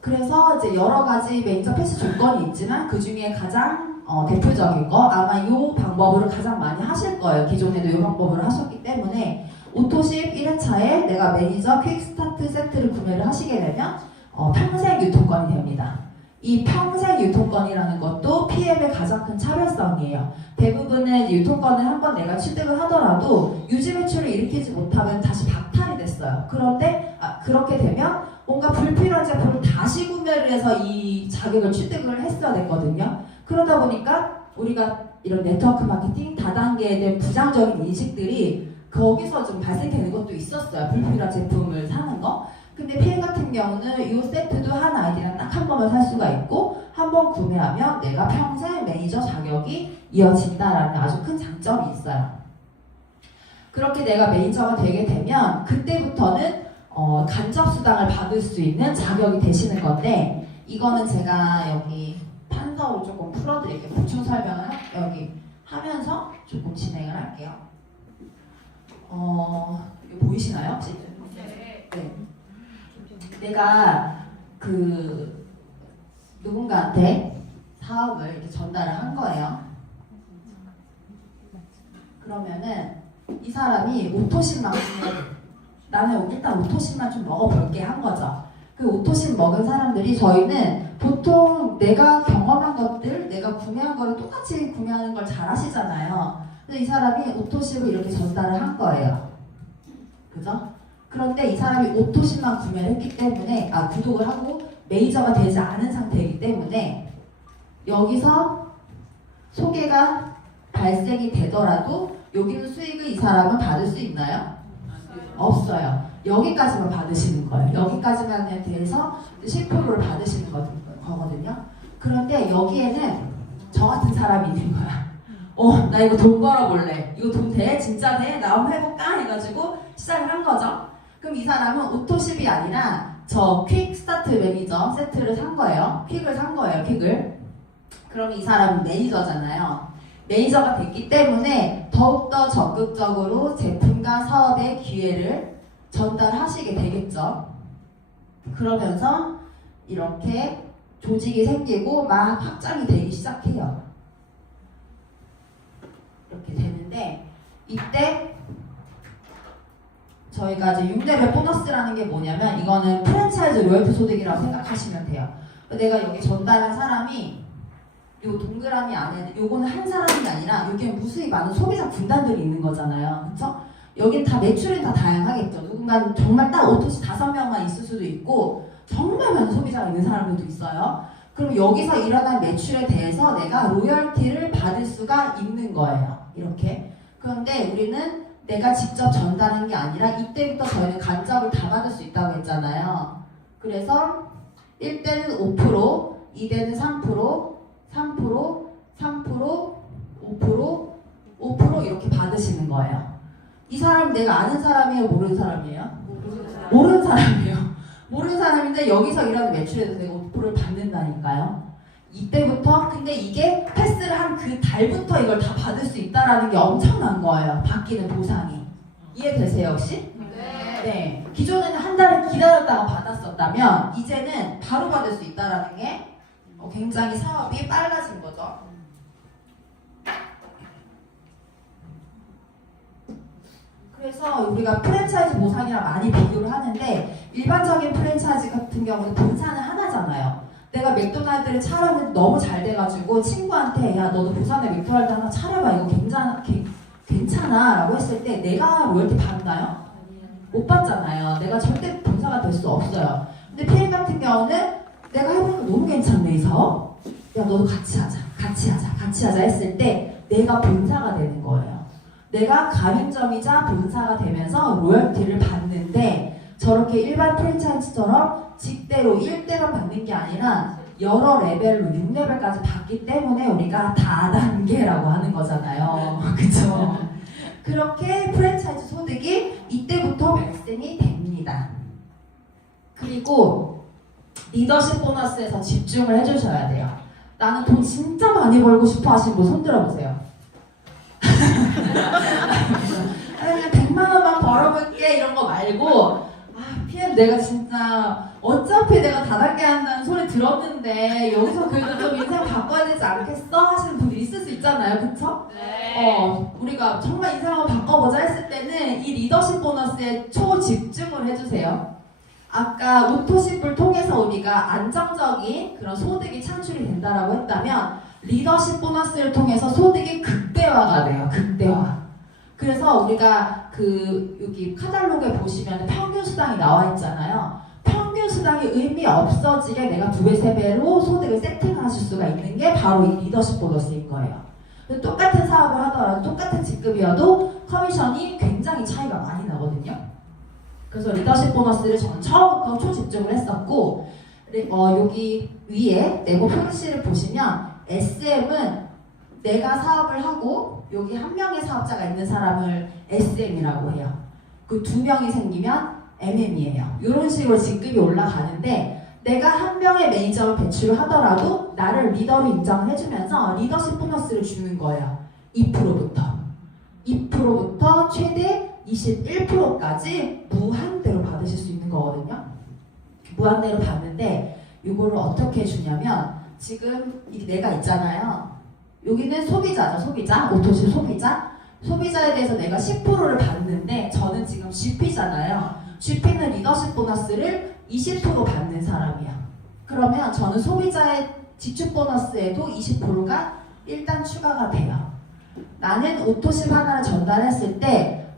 그래서 이제 여러 가지 매니저 패스 조건이 있지만 그 중에 가장 대표적인 거, 아마 이 방법으로 가장 많이 하실 거예요. 기존에도 이 방법으로 하셨기 때문에 오토십 1회차에 내가 매니저 퀵스타트 세트를 구매를 하시게 되면 평생 유통권이 됩니다. 이 평생 유통권이라는 것도 PM의 가장 큰 차별성이에요. 대부분은 유통권을 한번 내가 취득을 하더라도 유지 매출을 일으키지 못하면 다시 박탈이 됐어요. 그런데 그렇게 되면 뭔가 불필요한 제품을 다시 구매를 해서 이 자격을 취득을 했어야 됐거든요. 그러다 보니까 우리가 이런 네트워크 마케팅 다단계에 대한 부정적인 인식들이 거기서 좀 발생되는 것도 있었어요. 불필요한 제품을 사는 거. 근데 PM 같은 경우는 이 세트도 한 아이디랑 딱 한 번만 살 수가 있고 한 번 구매하면 내가 평생 매니저 자격이 이어진다라는 아주 큰 장점이 있어요. 그렇게 내가 매니저가 되게 되면 그때부터는 간접 수당을 받을 수 있는 자격이 되시는 건데, 이거는 제가 여기 판서로 조금 풀어드릴게요. 보충 설명을 여기 하면서 조금 진행을 할게요. 이거 보이시나요? 네. 내가 누군가한테 사업을 이렇게 전달을 한 거예요. 그러면은 이 사람이 오토십만큼을 나는 일단 오토십만 좀 먹어볼게 한 거죠. 그 오토십 먹은 사람들이 저희는 보통 내가 경험한 것들, 내가 구매한 거를 똑같이 구매하는 걸 잘 아시잖아요. 근데 이 사람이 오토십을 이렇게 전달을 한 거예요. 그죠? 그런데 이 사람이 오토십만 구매를 했기 때문에 구독을 하고 메이저가 되지 않은 상태이기 때문에 여기서 소개가 발생이 되더라도 여기는 수익을 이 사람은 받을 수 있나요? 없어요. 여기까지만 받으시는 거예요. 여기까지만에 대해서 10%를 받으시는 거거든요. 그런데 여기에는 저 같은 사람이 있는 거야. 나 이거 돈 벌어볼래. 이거 돈 돼? 진짜 돼? 나 한번 해볼까? 해가지고 시작을 한 거죠. 그럼 이 사람은 오토십이 아니라 저 퀵 스타트 매니저 세트를 산 거예요. 퀵을 산 거예요. 퀵을. 그럼 이 사람은 매니저잖아요. 매니저가 됐기 때문에 더욱더 적극적으로 제품과 사업의 기회를 전달하시게 되겠죠. 그러면서 이렇게 조직이 생기고 막 확장이 되기 시작해요. 이렇게 되는데 이때 저희가 이제 6레벨 보너스라는 게 뭐냐면 이거는 프랜차이즈 로열티 소득이라고 생각하시면 돼요. 내가 여기 전달한 사람이 요 동그라미 안에는 요거는 한 사람이 아니라 여기에 무수히 많은 소비자 군단들이 있는 거잖아요. 그쵸? 여긴 다 매출은 다 다양하겠죠. 누군가는 정말 딱 오토시 5명만 있을 수도 있고 정말 많은 소비자가 있는 사람들도 있어요. 그럼 여기서 일어난 매출에 대해서 내가 로열티를 받을 수가 있는 거예요. 이렇게. 그런데 우리는 내가 직접 전달한 게 아니라 이때부터 저희는 간접을 다 받을 수 있다고 했잖아요. 그래서 1대는 5%, 2대는 3%, 3%, 3%, 5% 이렇게 받으시는 거예요. 이 사람 내가 아는 사람이에요? 모르는 사람이에요? 모르는 사람이에요. 모르는 사람인데 여기서 일하는 매출에도 내가 5%를 받는다니까요. 이때부터 근데 이게 패스를 한 그 달부터 이걸 다 받을 수 있다라는 게 엄청난 거예요. 바뀌는 보상이. 이해되세요 혹시? 네. 기존에는 한 달을 기다렸다가 받았었다면 이제는 바로 받을 수 있다라는 게 굉장히 사업이 빨라진 거죠. 그래서 우리가 프랜차이즈 보상이랑 많이 비교를 하는데 일반적인 프랜차이즈 같은 경우는 본사는 하나잖아요. 내가 맥도날드를 차렸는데 너무 잘 돼가지고 친구한테 야 너도 부산에 맥도날드 하나 차려봐 이거 괜찮아 라고 했을 때 내가 로열티 받나요? 못 받잖아요. 내가 절대 본사가 될 수 없어요. 근데 PM 같은 경우는 내가 해보니까 너무 괜찮네 이 사업. 야 너도 같이 하자 했을 때 내가 본사가 되는 거예요. 내가 가맹점이자 본사가 되면서 로열티를 받는데 저렇게 일반 프랜차이즈처럼 직대로 1대만 받는 게 아니라 여러 레벨로 6레벨까지 받기 때문에 우리가 다단계라고 하는 거잖아요. 그쵸? 그렇게 프랜차이즈 소득이 이때부터 발생이 됩니다. 그리고 리더십 보너스에서 집중을 해주셔야 돼요. 나는 돈 진짜 많이 벌고 싶어 하시는 분 손 들어보세요. 그냥 100만 원만 벌어볼게 이런 거 말고 PM 내가 진짜 어차피 내가 다단계 한다는 소리 들었는데 여기서 그래도 좀 인생 바꿔야 되지 않겠어? 하시는 분들이 있을 수 있잖아요. 그쵸? 네. 우리가 정말 인생을 바꿔보자 했을 때는 이 리더십 보너스에 초집중을 해주세요. 아까 오토십을 통해서 우리가 안정적인 그런 소득이 창출이 된다라고 했다면 리더십 보너스를 통해서 소득이 극대화가 돼요. 극대화. 그래서 우리가 여기 카탈로그에 보시면 평균 수당이 나와 있잖아요. 평균 수당이 의미 없어지게 내가 2배, 3배로 소득을 세팅하실 수가 있는 게 바로 이 리더십 보너스인 거예요. 똑같은 사업을 하더라도 똑같은 직급이어도 커미션이 굉장히 차이가 많이 나거든요. 그래서 리더십 보너스를 저는 처음부터 초집중을 했었고 여기 위에 네모 표시를 보시면 SM은 내가 사업을 하고 여기 한 명의 사업자가 있는 사람을 SM이라고 해요. 그 2명이 생기면 MM이에요. 이런 식으로 직급이 올라가는데 내가 한 명의 매니저를 배출을 하더라도 나를 리더로 인정을 해주면서 리더십 보너스를 주는 거예요. 2%부터 최대 21%까지 무한대로 받으실 수 있는 거거든요. 무한대로 받는데 이거를 어떻게 주냐면 지금 내가 있잖아요. 여기는 소비자죠. 소비자. 오토십 소비자. 소비자에 대해서 내가 10%를 받는데 저는 지금 GP잖아요. GP는 리더십 보너스를 20% 받는 사람이야. 그러면 저는 소비자의 지출 보너스에도 20%가 일단 추가가 돼요. 나는 오토십 하나를 전달했을 때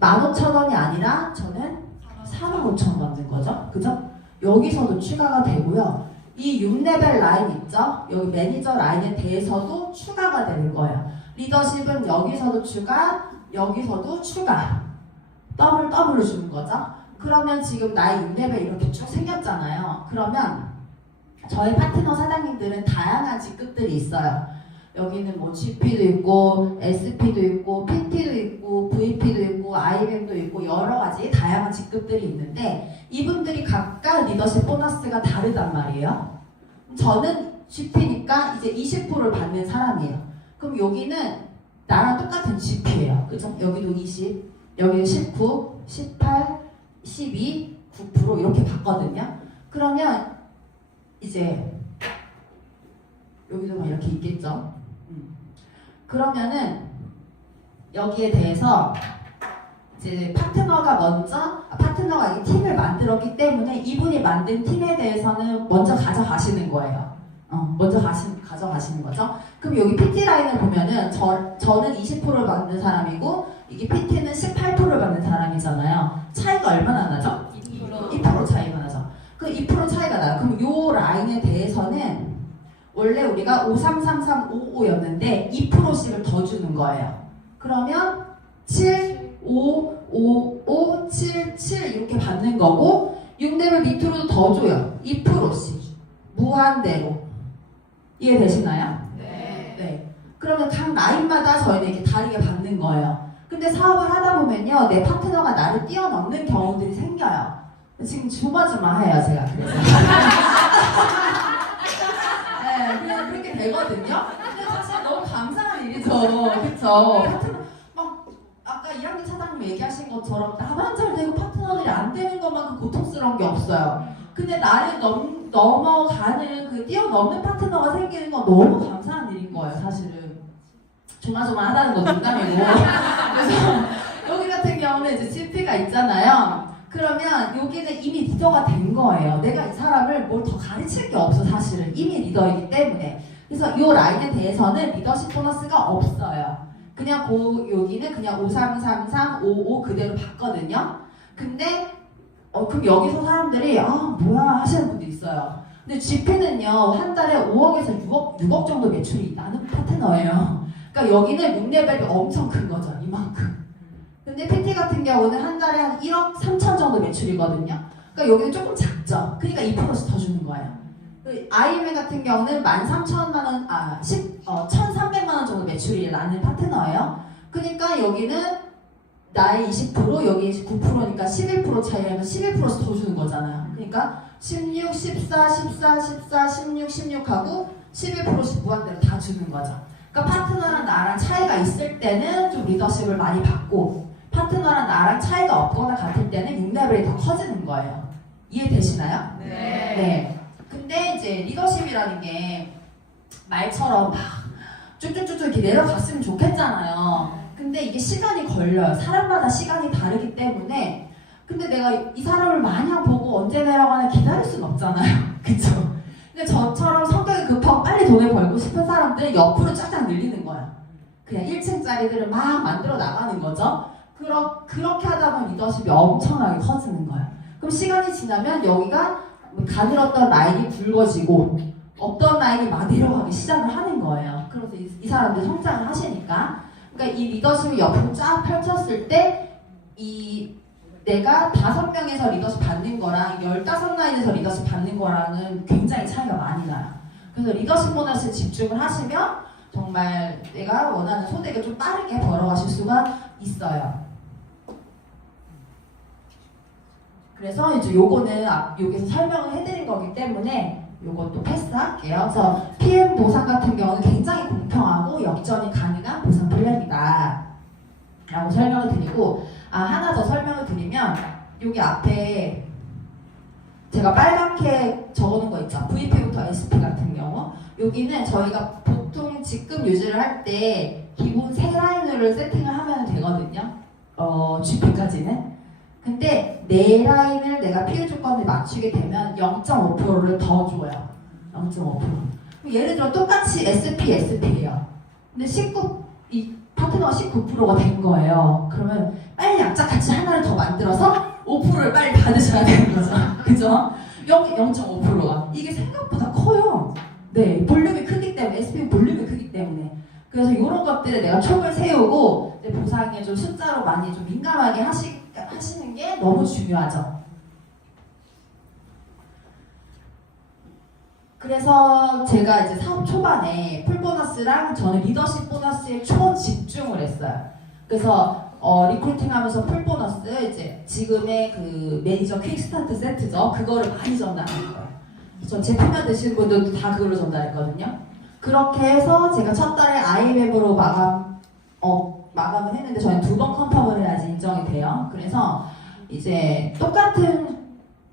15,000원이 아니라 저는 45,000원 받는 거죠. 그죠? 여기서도 추가가 되고요. 이 6레벨 라인 있죠? 여기 매니저 라인에 대해서도 추가가 되는 거예요. 리더십은 여기서도 추가, 여기서도 추가. 더블을 주는 거죠. 그러면 지금 나의 6레벨 이렇게 쭉 생겼잖아요. 그러면 저희 파트너 사장님들은 다양한 직급들이 있어요. 여기는 뭐 GP도 있고 SP도 있고 PT도 있고 VP도 있고 IM도 있고 여러 가지 다양한 직급들이 있는데 이분들이 각각 리더십 보너스가 다르단 말이에요. 저는 GP니까 이제 20%를 받는 사람이에요. 그럼 여기는 나랑 똑같은 GP예요. 그죠? 여기도 20, 여기는 19, 18, 12, 9% 이렇게 받거든요. 그러면 이제 여기도 막 이렇게 있겠죠. 그러면은 여기에 대해서 이제 파트너가 이 팀을 만들었기 때문에 이분이 만든 팀에 대해서는 먼저 가져가시는 거예요. 먼저 가져가시는 거죠. 그럼 여기 PT 라인을 보면은 저는 20%를 받는 사람이고 이게 PT는 18%를 받는 사람이잖아요. 차이가 얼마나 나죠? 2% 차이가 나죠. 그 2% 차이가 나요. 그럼 요 라인에 대해서는 원래 우리가 533355였는데 2%씩을 더 주는 거예요. 그러면 7, 5, 5, 5, 7, 7 이렇게 받는 거고 6레벨 밑으로도 더 줘요. 2%씩 무한대로. 이해되시나요? 네. 그러면 각 라인마다 저희는 이렇게 다르게 받는 거예요. 근데 사업을 하다 보면요, 내 파트너가 나를 뛰어넘는 경우들이 생겨요. 지금 조마조마해요, 제가. 그래서. 네, 그냥 그렇게 되거든요. 근데 사실 너무 감사한 일이죠. 그쵸? 파트너, 막, 아까 2학년 차장님 얘기하신 것처럼 나만 잘 되고 파트너들이 안 되는 것만큼 고통스러운 게 없어요. 근데 나를 넘어가는 그 뛰어넘는 파트너가 생기는 건 너무 감사한 일인 거예요, 사실은. 조마조마하다는 건 농담이고. 그래서 여기 같은 경우는 이제 GP가 있잖아요. 그러면 여기는 이미 리더가 된 거예요. 내가 이 사람을 뭘 더 가르칠 게 없어, 사실은. 이미 리더이기 때문에. 그래서 이 라인에 대해서는 리더십 보너스가 없어요. 그냥 여기는 그냥 533355 그대로 받거든요. 근데 그럼 여기서 사람들이 뭐야 하시는 분도 있어요. 근데 GP는요 한 달에 5억에서 6억 정도 매출이 나는 파트너예요. 그러니까 여기는 6레벨이 엄청 큰 거죠. 이만큼. 근데 PT 같은 경우는 한 달에 한 1억 3천 정도 매출이거든요. 그러니까 여기는 조금 작죠. 그러니까 2%씩 더 주는 거예요. IM 같은 경우는 1,300만 원 정도 매출이 나는 파트너예요. 그러니까 여기는 나의 20%, 여기 9%니까 11% 차이라면 11%씩 더 주는 거잖아요. 그러니까 16, 14, 14, 14, 16, 16하고 11%씩 무한대로 다 주는 거죠. 그러니까 파트너랑 나랑 차이가 있을 때는 좀 리더십을 많이 받고 파트너랑 나랑 차이가 없거나 같을 때는 6레벨이 더 커지는 거예요. 이해되시나요? 네. 근데 이제 리더십이라는 게 말처럼 막 쭉쭉쭉쭉 이렇게 내려갔으면 좋겠잖아요. 근데 이게 시간이 걸려요. 사람마다 시간이 다르기 때문에. 근데 내가 이 사람을 마냥 보고 언제 내려가나 기다릴 순 없잖아요. 그쵸? 근데 저처럼 성격이 급하고 빨리 돈을 벌고 싶은 사람들은 옆으로 쫙쫙 늘리는 거야. 그냥 1층짜리들을 막 만들어 나가는 거죠. 그렇게 하다 보면 리더십이 엄청나게 커지는 거야. 그럼 시간이 지나면 여기가 가늘었던 라인이 굵어지고 없던 라인이 막 내려가기 시작을 하는 거예요. 그래서 이 사람들 성장을 하시니까. 그러니까 이 리더십을 옆으로 쫙 펼쳤을 때 내가 5명에서 리더십 받는 거랑 15라인에서 리더십 받는 거랑은 굉장히 차이가 많이 나요. 그래서 리더십 보너스에 집중을 하시면 정말 내가 원하는 소득을 좀 빠르게 벌어가실 수가 있어요. 그래서 이제 요거는 여기서 설명을 해드린 거기 때문에 요것도 패스할게요. 그래서 PM 보상 같은 경우는 굉장히 공평하고 역전이 가능한 보상 플랜이다 라고 설명을 드리고, 하나 더 설명을 드리면 여기 앞에 제가 빨갛게 적어놓은 거 있죠. VP부터 SP 같은 경우 여기는 저희가 보통 직급 유지를 할 때 기본 3라인을 세팅을 하면 되거든요. GP까지는. 근데 4라인을 내가 필요 조건을 맞추게 되면 0.5%를 더 줘요. 0.5%. 예를 들어 똑같이 SP예요. 근데 이 파트너가 19%가 된 거예요. 그러면 빨리 약자같이 하나를 더 만들어서 5%를 빨리 받으셔야 되는 거죠. 그죠? 0.5%가. 이게 생각보다 커요. 네, 볼륨이 크기 때문에, SP 볼륨이 크기 때문에. 그래서 이런 것들을 내가 촉을 세우고 보상에 좀 숫자로 많이 좀 민감하게 하시는 게 너무 중요하죠. 그래서 제가 이제 사업 초반에 풀 보너스랑 저는 리더십 보너스에 초집중을 했어요. 그래서 리크루팅하면서 풀 보너스 이제 지금의 그 매니저 퀵스타트 세트죠. 그거를 많이 전달한 거예요. 전 제품만 드시는 분들도 다 그걸로 전달했거든요. 그렇게 해서 제가 첫 달에 IMM으로 마감을 했는데 저희 2번 컨펌을 해야지 인정이 돼요. 그래서 이제 똑같은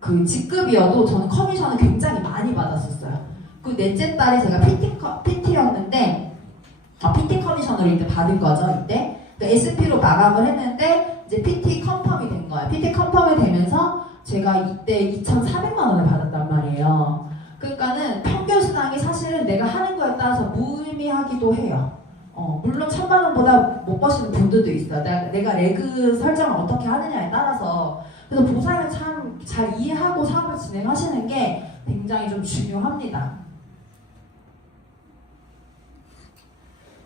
그 직급이어도 저는 커미션을 굉장히 많이 받았었어요. 그 넷째 달에 제가 PT였는데 PT 커미션을 이때 받은 거죠. 이때 SP로 마감을 했는데 이제 PT 컨펌이 된 거예요. PT 컨펌이 되면서 제가 이때 2,400만 원을 받았단 말이에요. 그러니까는 평균 수당이 사실은 내가 하는 거에 따라서 무의미하기도 해요. 물론 1,000만 원보다 못 버시는 분들도 있어요. 내가 레그 설정을 어떻게 하느냐에 따라서. 그래서 보상을 참 잘 이해하고 사업을 진행하시는 게 굉장히 좀 중요합니다.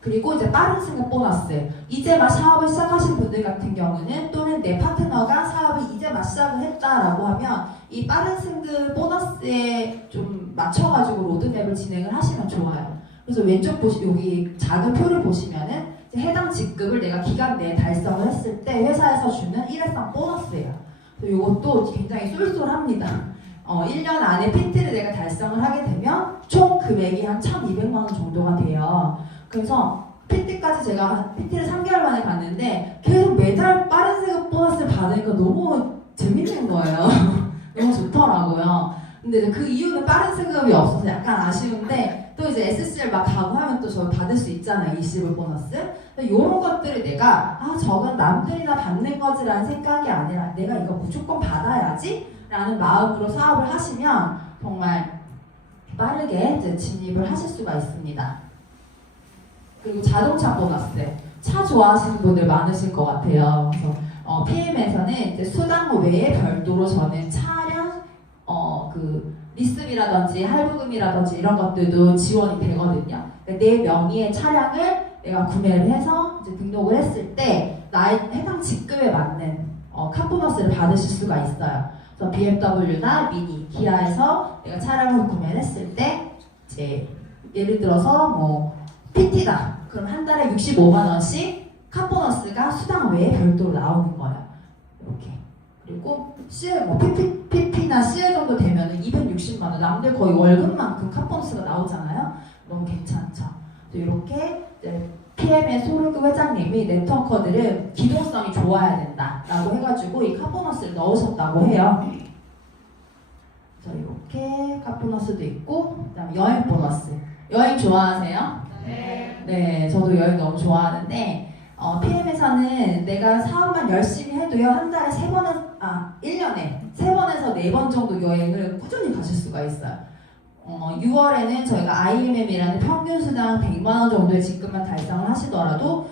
그리고 이제 빠른 승급 보너스. 이제 막 사업을 시작하신 분들 같은 경우는 또는 내 파트너가 사업을 이제 막 시작을 했다라고 하면 이 빠른 승급 보너스에 좀 맞춰가지고 로드맵을 진행을 하시면 좋아요. 그래서 왼쪽 여기 작은 표를 보시면은 해당 직급을 내가 기간 내에 달성을 했을 때 회사에서 주는 일회성 보너스예요. 이것도 굉장히 쏠쏠합니다. 1년 안에 PT를 내가 달성을 하게 되면 총 금액이 한 1,200만 원 정도가 돼요. 그래서 PT까지 제가 PT를 3개월 만에 갔는데 계속 매달 빠른 세금 보너스를 받으니까 너무 재밌는 거예요. 너무 좋더라고요. 근데 이제 그 이유는 빠른 세금이 없어서 약간 아쉬운데 또 이제 SCL 막 가고 하면 또 저 받을 수 있잖아요. 20을 보너스. 이런 것들을 내가 저건 남들이나 받는 거지라는 생각이 아니라 내가 이거 무조건 받아야지 라는 마음으로 사업을 하시면 정말 빠르게 이제 진입을 하실 수가 있습니다. 그리고 자동차 보너스. 차 좋아하시는 분들 많으실 것 같아요. 그래서 PM에서는 이제 수당 외에 별도로 저는 차량 그 리스비라든지 할부금이라든지 이런 것들도 지원이 되거든요. 내 명의의 차량을 내가 구매를 해서 이제 등록을 했을 때 나의 해당 직급에 맞는 카보너스를 받으실 수가 있어요. 그래서 BMW나 미니, 기아에서 내가 차량을 구매를 했을 때 이제 예를 들어서 뭐 PT다. 그럼 한 달에 65만 원씩 카보너스가 수당 외에 별도로 나오는 거예요. 이렇게. 그리고 CL 뭐 PP나 CL 정도 되면은 260만 원. 남들 거의 월급만큼 카보너스가 나오잖아요. 너무 괜찮죠. 이렇게 PM의 소르그 회장님이 네트워커들은 기동성이 좋아야 된다라고 해가지고 이 카보너스를 넣으셨다고 해요. 그래서 이렇게 카보너스도 있고, 그다음에 여행 보너스. 여행 좋아하세요? 네, 저도 여행 너무 좋아하는데 PM에서는 내가 사업만 열심히 해도요 한 달에 1년에 3번에서 4번 정도 여행을 꾸준히 가실 수가 있어요. 6월에는 저희가 IMM이라는 평균 수당 100만 원 정도의 직급만 달성을 하시더라도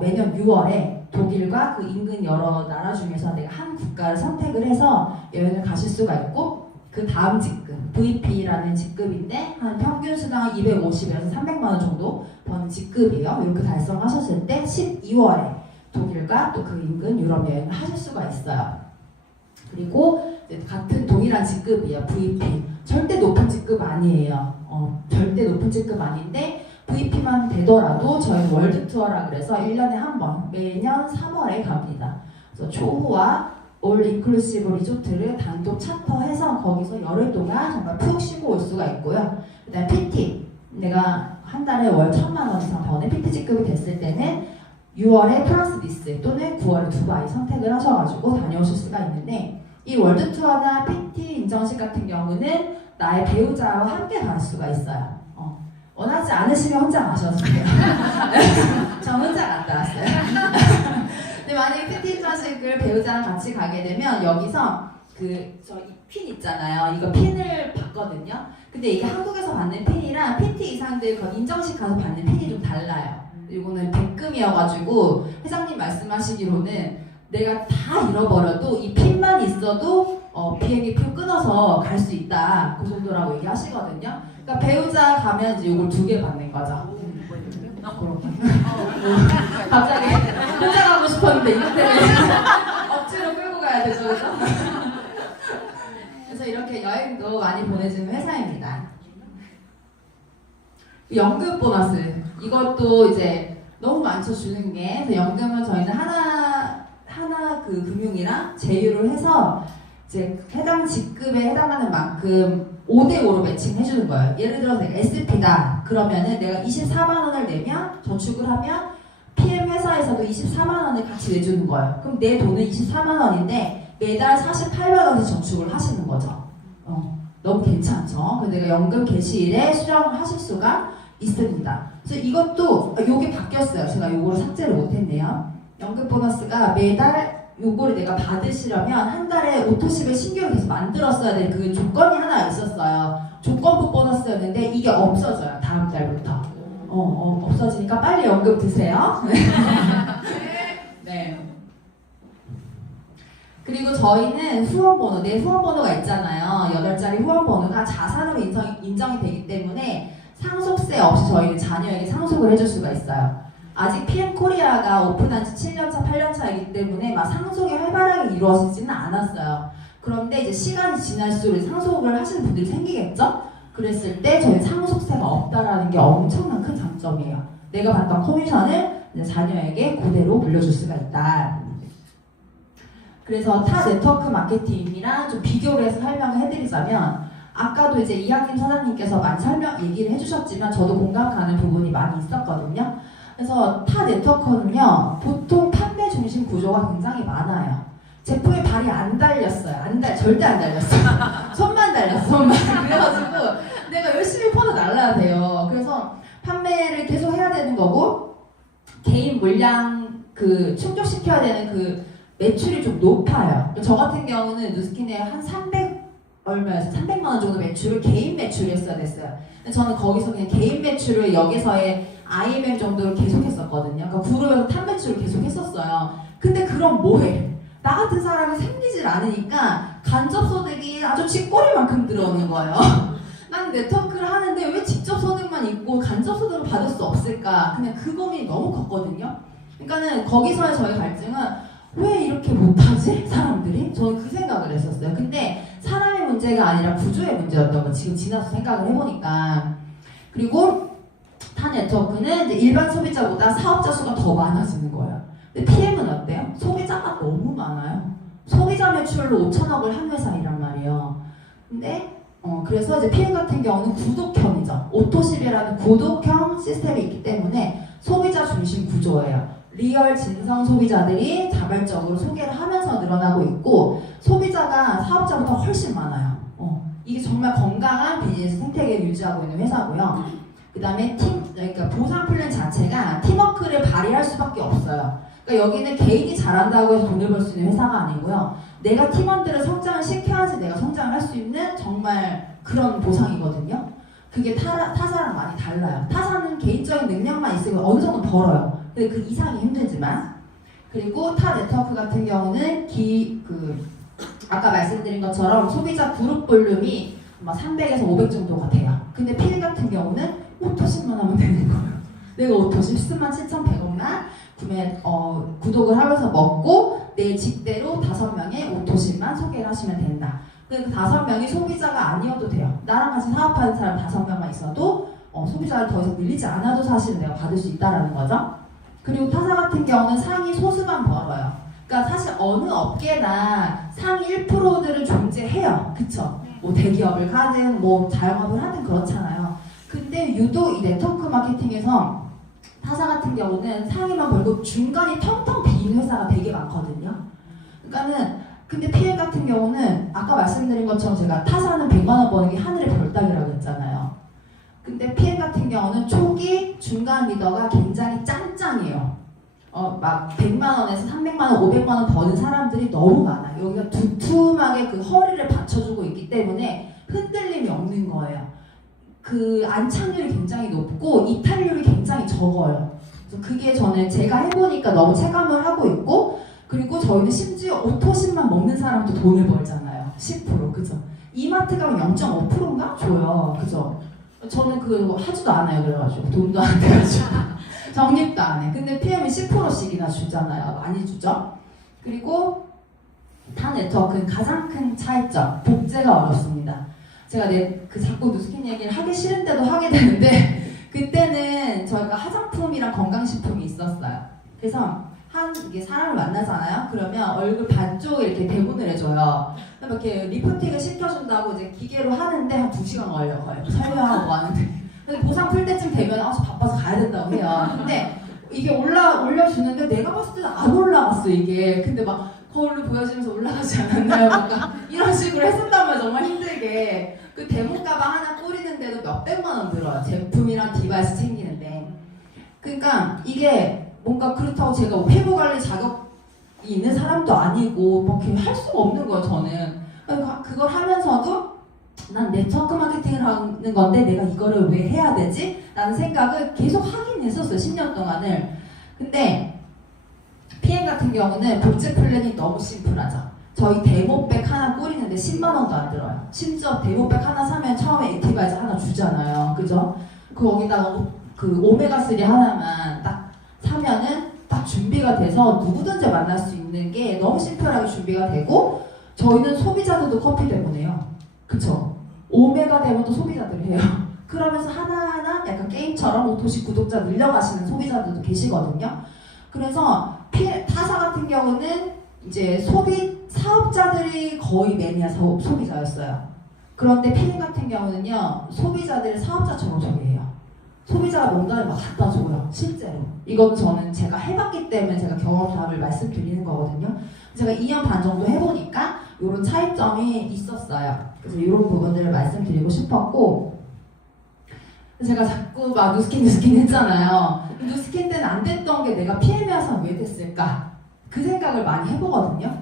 매년 6월에 독일과 그 인근 여러 나라 중에서 내가 한 국가를 선택을 해서 여행을 가실 수가 있고, 그 다음 직급 VP라는 직급인데 한 평균 수당 250에서 300만 원 정도 버는 직급이에요. 이렇게 달성하셨을 때 12월에 독일과 또 그 인근 유럽 여행을 하실 수가 있어요. 그리고 같은 동일한 직급이에요. VP. 절대 높은 직급 아니에요. 절대 높은 직급 아닌데 VP만 되더라도 저희 월드 투어라 그래서 1년에 한 번 매년 3월에 갑니다. 그래서 초호와 올 인클루시브 리조트를 단독 차터해서 거기서 열흘 동안 정말 푹 쉬고 올 수가 있고요. 그다음에 PT. 내가 한 달에 월 1,000만 원 이상 버는 PT 직급이 됐을 때는 6월에 프랑스 니스 또는 9월에 두바이 선택을 하셔가지고 다녀오실 수가 있는데, 이 월드 투어나 PT 인정식 같은 경우는 나의 배우자와 함께 갈 수가 있어요. 원하지 않으시면 혼자 가셔도 돼요. 전 혼자 갔다 왔어요. 근데 만약에 PT 인정식을 배우자랑 같이 가게 되면 여기서 저 이 핀 있잖아요. 이거 핀을 받거든요. 근데 이게 한국에서 받는 핀이랑 PT 이상들 인정식 가서 받는 핀이 좀 달라요. 이거는 백금이어가지고 회장님 말씀하시기로는 내가 다 잃어버려도 이 핀만 있어도 비행기표 끊어서 갈 수 있다, 그 정도라고 얘기하시거든요. 그러니까 배우자 가면 이제 이걸 2개 받는 거죠. 그렇게. 갑자기 혼자 가고 싶었는데 이것 때문에 억지로 끌고 가야 그죠? 그래서 이렇게 여행도 많이 보내주는 회사입니다. 연금 보너스 이것도 이제 너무 많죠 주는 게. 그래서 연금은 저희는 하나 그 금융이랑 제휴를 해서 이제 해당 직급에 해당하는 만큼 5대5로 매칭해주는 거예요. 예를 들어서 SP다 그러면은 내가 24만 원을 내면 저축을 하면 PM 회사에서도 24만 원을 같이 내주는 거예요. 그럼 내 돈은 24만 원인데 매달 48만 원을 저축을 하시는 거죠. 너무 괜찮죠? 그래서 내가 연금 개시일에 수령을 하실 수가 있습니다. 그래서 이것도 요게 바뀌었어요. 제가 요거를 삭제를 못했네요. 연금 보너스가 매달 요거를 내가 받으시려면 한 달에 오토십을 신규로 계속 만들었어야 될 그 조건이 하나 있었어요. 조건부 보너스였는데 이게 없어져요. 다음 달부터. 없어지니까 빨리 연금 드세요. 네. 그리고 저희는 후원번호, 내 후원번호가 있잖아요. 8자리 후원번호가 자산으로 인정이 되기 때문에 상속세 없이 저희는 자녀에게 상속을 해줄 수가 있어요. 아직 PM코리아가 오픈한 지 7년차, 8년차이기 때문에 막 상속이 활발하게 이루어지지는 않았어요. 그런데 이제 시간이 지날수록 상속을 하시는 분들이 생기겠죠? 그랬을 때 저희는 상속세가 없다라는 게 엄청난 큰 장점이에요. 내가 받던 커미션을 이제 자녀에게 그대로 물려줄 수가 있다. 그래서 타 네트워크 마케팅이랑 좀 비교를 해서 설명을 해드리자면 아까도 이제 이학님 사장님께서 많이 얘기를 해주셨지만 저도 공감 가는 부분이 많이 있었거든요. 그래서 타 네트워크는요 보통 판매 중심 구조가 굉장히 많아요. 제품에 발이 안 달렸어요. 절대 안 달렸어요. 손만 달렸어, 손만. 그래가지고 내가 열심히 퍼져 날라야 돼요. 그래서 판매를 계속 해야 되는 거고 개인 물량 충족시켜야 되는 그 매출이 좀 높아요. 저 같은 경우는 누스킨에 한 300만 원 정도 매출을 개인 매출이었어야 됐어요. 근데 저는 거기서 그냥 개인 매출을 여기서의 IMM 정도로 계속했었거든요. 그러니까 그룹에서 탑 매출을 계속했었어요. 근데 그럼 뭐해? 나 같은 사람이 생기질 않으니까 간접소득이 아주 쥐꼬리만큼 들어오는 거예요. 난 네트워크를 하는데 왜 직접소득만 있고 간접소득을 받을 수 없을까? 그냥 그 고민이 너무 컸거든요. 그러니까는 거기서의 저희 갈증은 왜 이렇게 못하지? 사람들이? 저는 그 생각을 했었어요. 근데 사람의 문제가 아니라 구조의 문제였던 거 지금 지나서 생각을 해보니까. 그리고 타 네트워크는 이제 일반 소비자보다 사업자 수가 더 많아지는 거예요. 근데 PM은 어때요? 소비자가 너무 많아요. 소비자 매출로 5천억을 한 회사이란 말이에요. 근데 그래서 이제 PM 같은 경우는 구독형이죠. 오토십이라는 구독형 시스템이 있기 때문에 소비자 중심 구조예요. 리얼 진성 소비자들이 자발적으로 소개를 하면서 늘어나고 있고 소비자가 사업자보다 훨씬 많아요. 이게 정말 건강한 비즈니스 생태계를 유지하고 있는 회사고요. 그 다음에 그러니까 보상 플랜 자체가 팀워크를 발휘할 수밖에 없어요. 그러니까 여기는 개인이 잘한다고 해서 돈을 벌 수 있는 회사가 아니고요. 내가 팀원들을 성장을 시켜야지 내가 성장을 할 수 있는 정말 그런 보상이거든요. 그게 타사랑 많이 달라요. 타사는 개인적인 능력만 있으면 어느 정도 벌어요. 근데 그 이상이 힘들지만. 그리고 타 네트워크 같은 경우는 아까 말씀드린 것처럼 소비자 그룹 볼륨이 아마 300에서 500 정도가 돼요. 근데 필 같은 경우는 오토십만 하면 되는 거예요. 내가 오토십 10만 7,100원만 구독을 하면서 먹고 내 직대로 5명의 오토십만 소개를 하시면 된다. 그 5명이 소비자가 아니어도 돼요. 나랑 같이 사업하는 사람 5명만 있어도 소비자를 더 이상 늘리지 않아도 사실은 내가 받을 수 있다는 거죠. 그리고 타사 같은 경우는 상위 소수만 벌어요. 그러니까 사실 어느 업계나 상위 1%들은 존재해요. 그쵸? 뭐 대기업을 가든 뭐 자영업을 하든 그렇잖아요. 근데 유독 이 네트워크 마케팅에서 타사 같은 경우는 상위만 벌고 중간이 텅텅 빈 회사가 되게 많거든요. 그러니까는 근데 PM 같은 경우는 아까 말씀드린 것처럼 제가 타사는 100만 원 버는 게 하늘의 별 따기라고 했잖아요. 근데 PM 같은 경우는 초기 중간 리더가 굉장히 짱짱해요. 막 100만 원에서 300만 원, 500만 원 버는 사람들이 너무 많아요. 여기가 두툼하게 그 허리를 받쳐주고 있기 때문에 흔들림이 없는 거예요. 그 안착률이 굉장히 높고 이탈률이 굉장히 적어요. 그래서 그게 저는 제가 해보니까 너무 체감을 하고 있고 그리고 저희는 심지어 오토십만 먹는 사람도 돈을 벌잖아요. 10% 그죠? 이마트 가면 0.5%인가 줘요. 그죠? 저는 그거 하지도 않아요. 그래가지고 돈도 안 돼가지고 적립도 안 해. 근데 PM은 10%씩이나 주잖아요. 많이 주죠? 그리고 타 네트워크는 가장 큰 차이점, 복제가 어렵습니다. 제가 자꾸 누스킨 얘기를 하기 싫은데도 하게 되는데 그때는 저희가 화장품이랑 건강식품이 있었어요. 그래서 이게 사람을 만나잖아요. 그러면 얼굴 반쪽 이렇게 대본을 해줘요. 이렇게 리프팅을 시켜준다고 이제 기계로 하는데 한 2시간 걸려요. 설명하고 하는데. 근데 보상 풀 때쯤 되면 저 바빠서 가야 된다고 해요. 근데 이게 올려주는데 내가 봤을 때는 안 올라갔어 이게. 근데 막 거울로 보여주면서 올라가지 않았나요? 막 이런 식으로 했었단 말이에요. 정말 힘들게. 그 대문 가방 하나 뿌리는데도 몇백만 원 들어요. 제품이랑 디바이스 챙기는데. 그러니까 이게 뭔가 그렇다고 제가 피부 관리 자격이 있는 사람도 아니고 뭐 이렇게 할 수가 없는 거예요. 저는. 그러니까 그걸 하면서도 난 네트워크 마케팅을 하는 건데 내가 이거를 왜 해야 되지? 라는 생각을 계속 하긴 했었어요. 10년 동안을. 근데 PM 같은 경우는 복제 플랜이 너무 심플하죠. 저희 데모백 하나 꾸리는데 10만 원도 안 들어요. 심지어 데모백 하나 사면 처음에 액티바이저 하나 주잖아요. 그죠? 거기다가 그 오메가3 하나만 딱 사면은 딱 준비가 돼서 누구든지 만날 수 있는 게 너무 심플하게 준비가 되고 저희는 소비자들도 커피 데모네요. 그쵸? 오메가 데모도 소비자들이 해요. 그러면서 하나하나 약간 게임처럼 오토식 구독자 늘려가시는 소비자들도 계시거든요. 그래서 타사 같은 경우는 이제 사업자들이 거의 매니아 소비자였어요. 그런데 PM 같은 경우는요, 소비자들을 사업자처럼 소개해요. 소비자가 뭔가를 막 갖다 줘요, 실제로. 이건 저는 제가 해봤기 때문에 제가 경험담을 말씀드리는 거거든요. 제가 2년 반 정도 해보니까 이런 차이점이 있었어요. 그래서 이런 부분들을 말씀드리고 싶었고, 제가 자꾸 막 누스킨 했잖아요. 누스킨 때는 안 됐던 게 내가 PM이어서 왜 됐을까? 그 생각을 많이 해보거든요.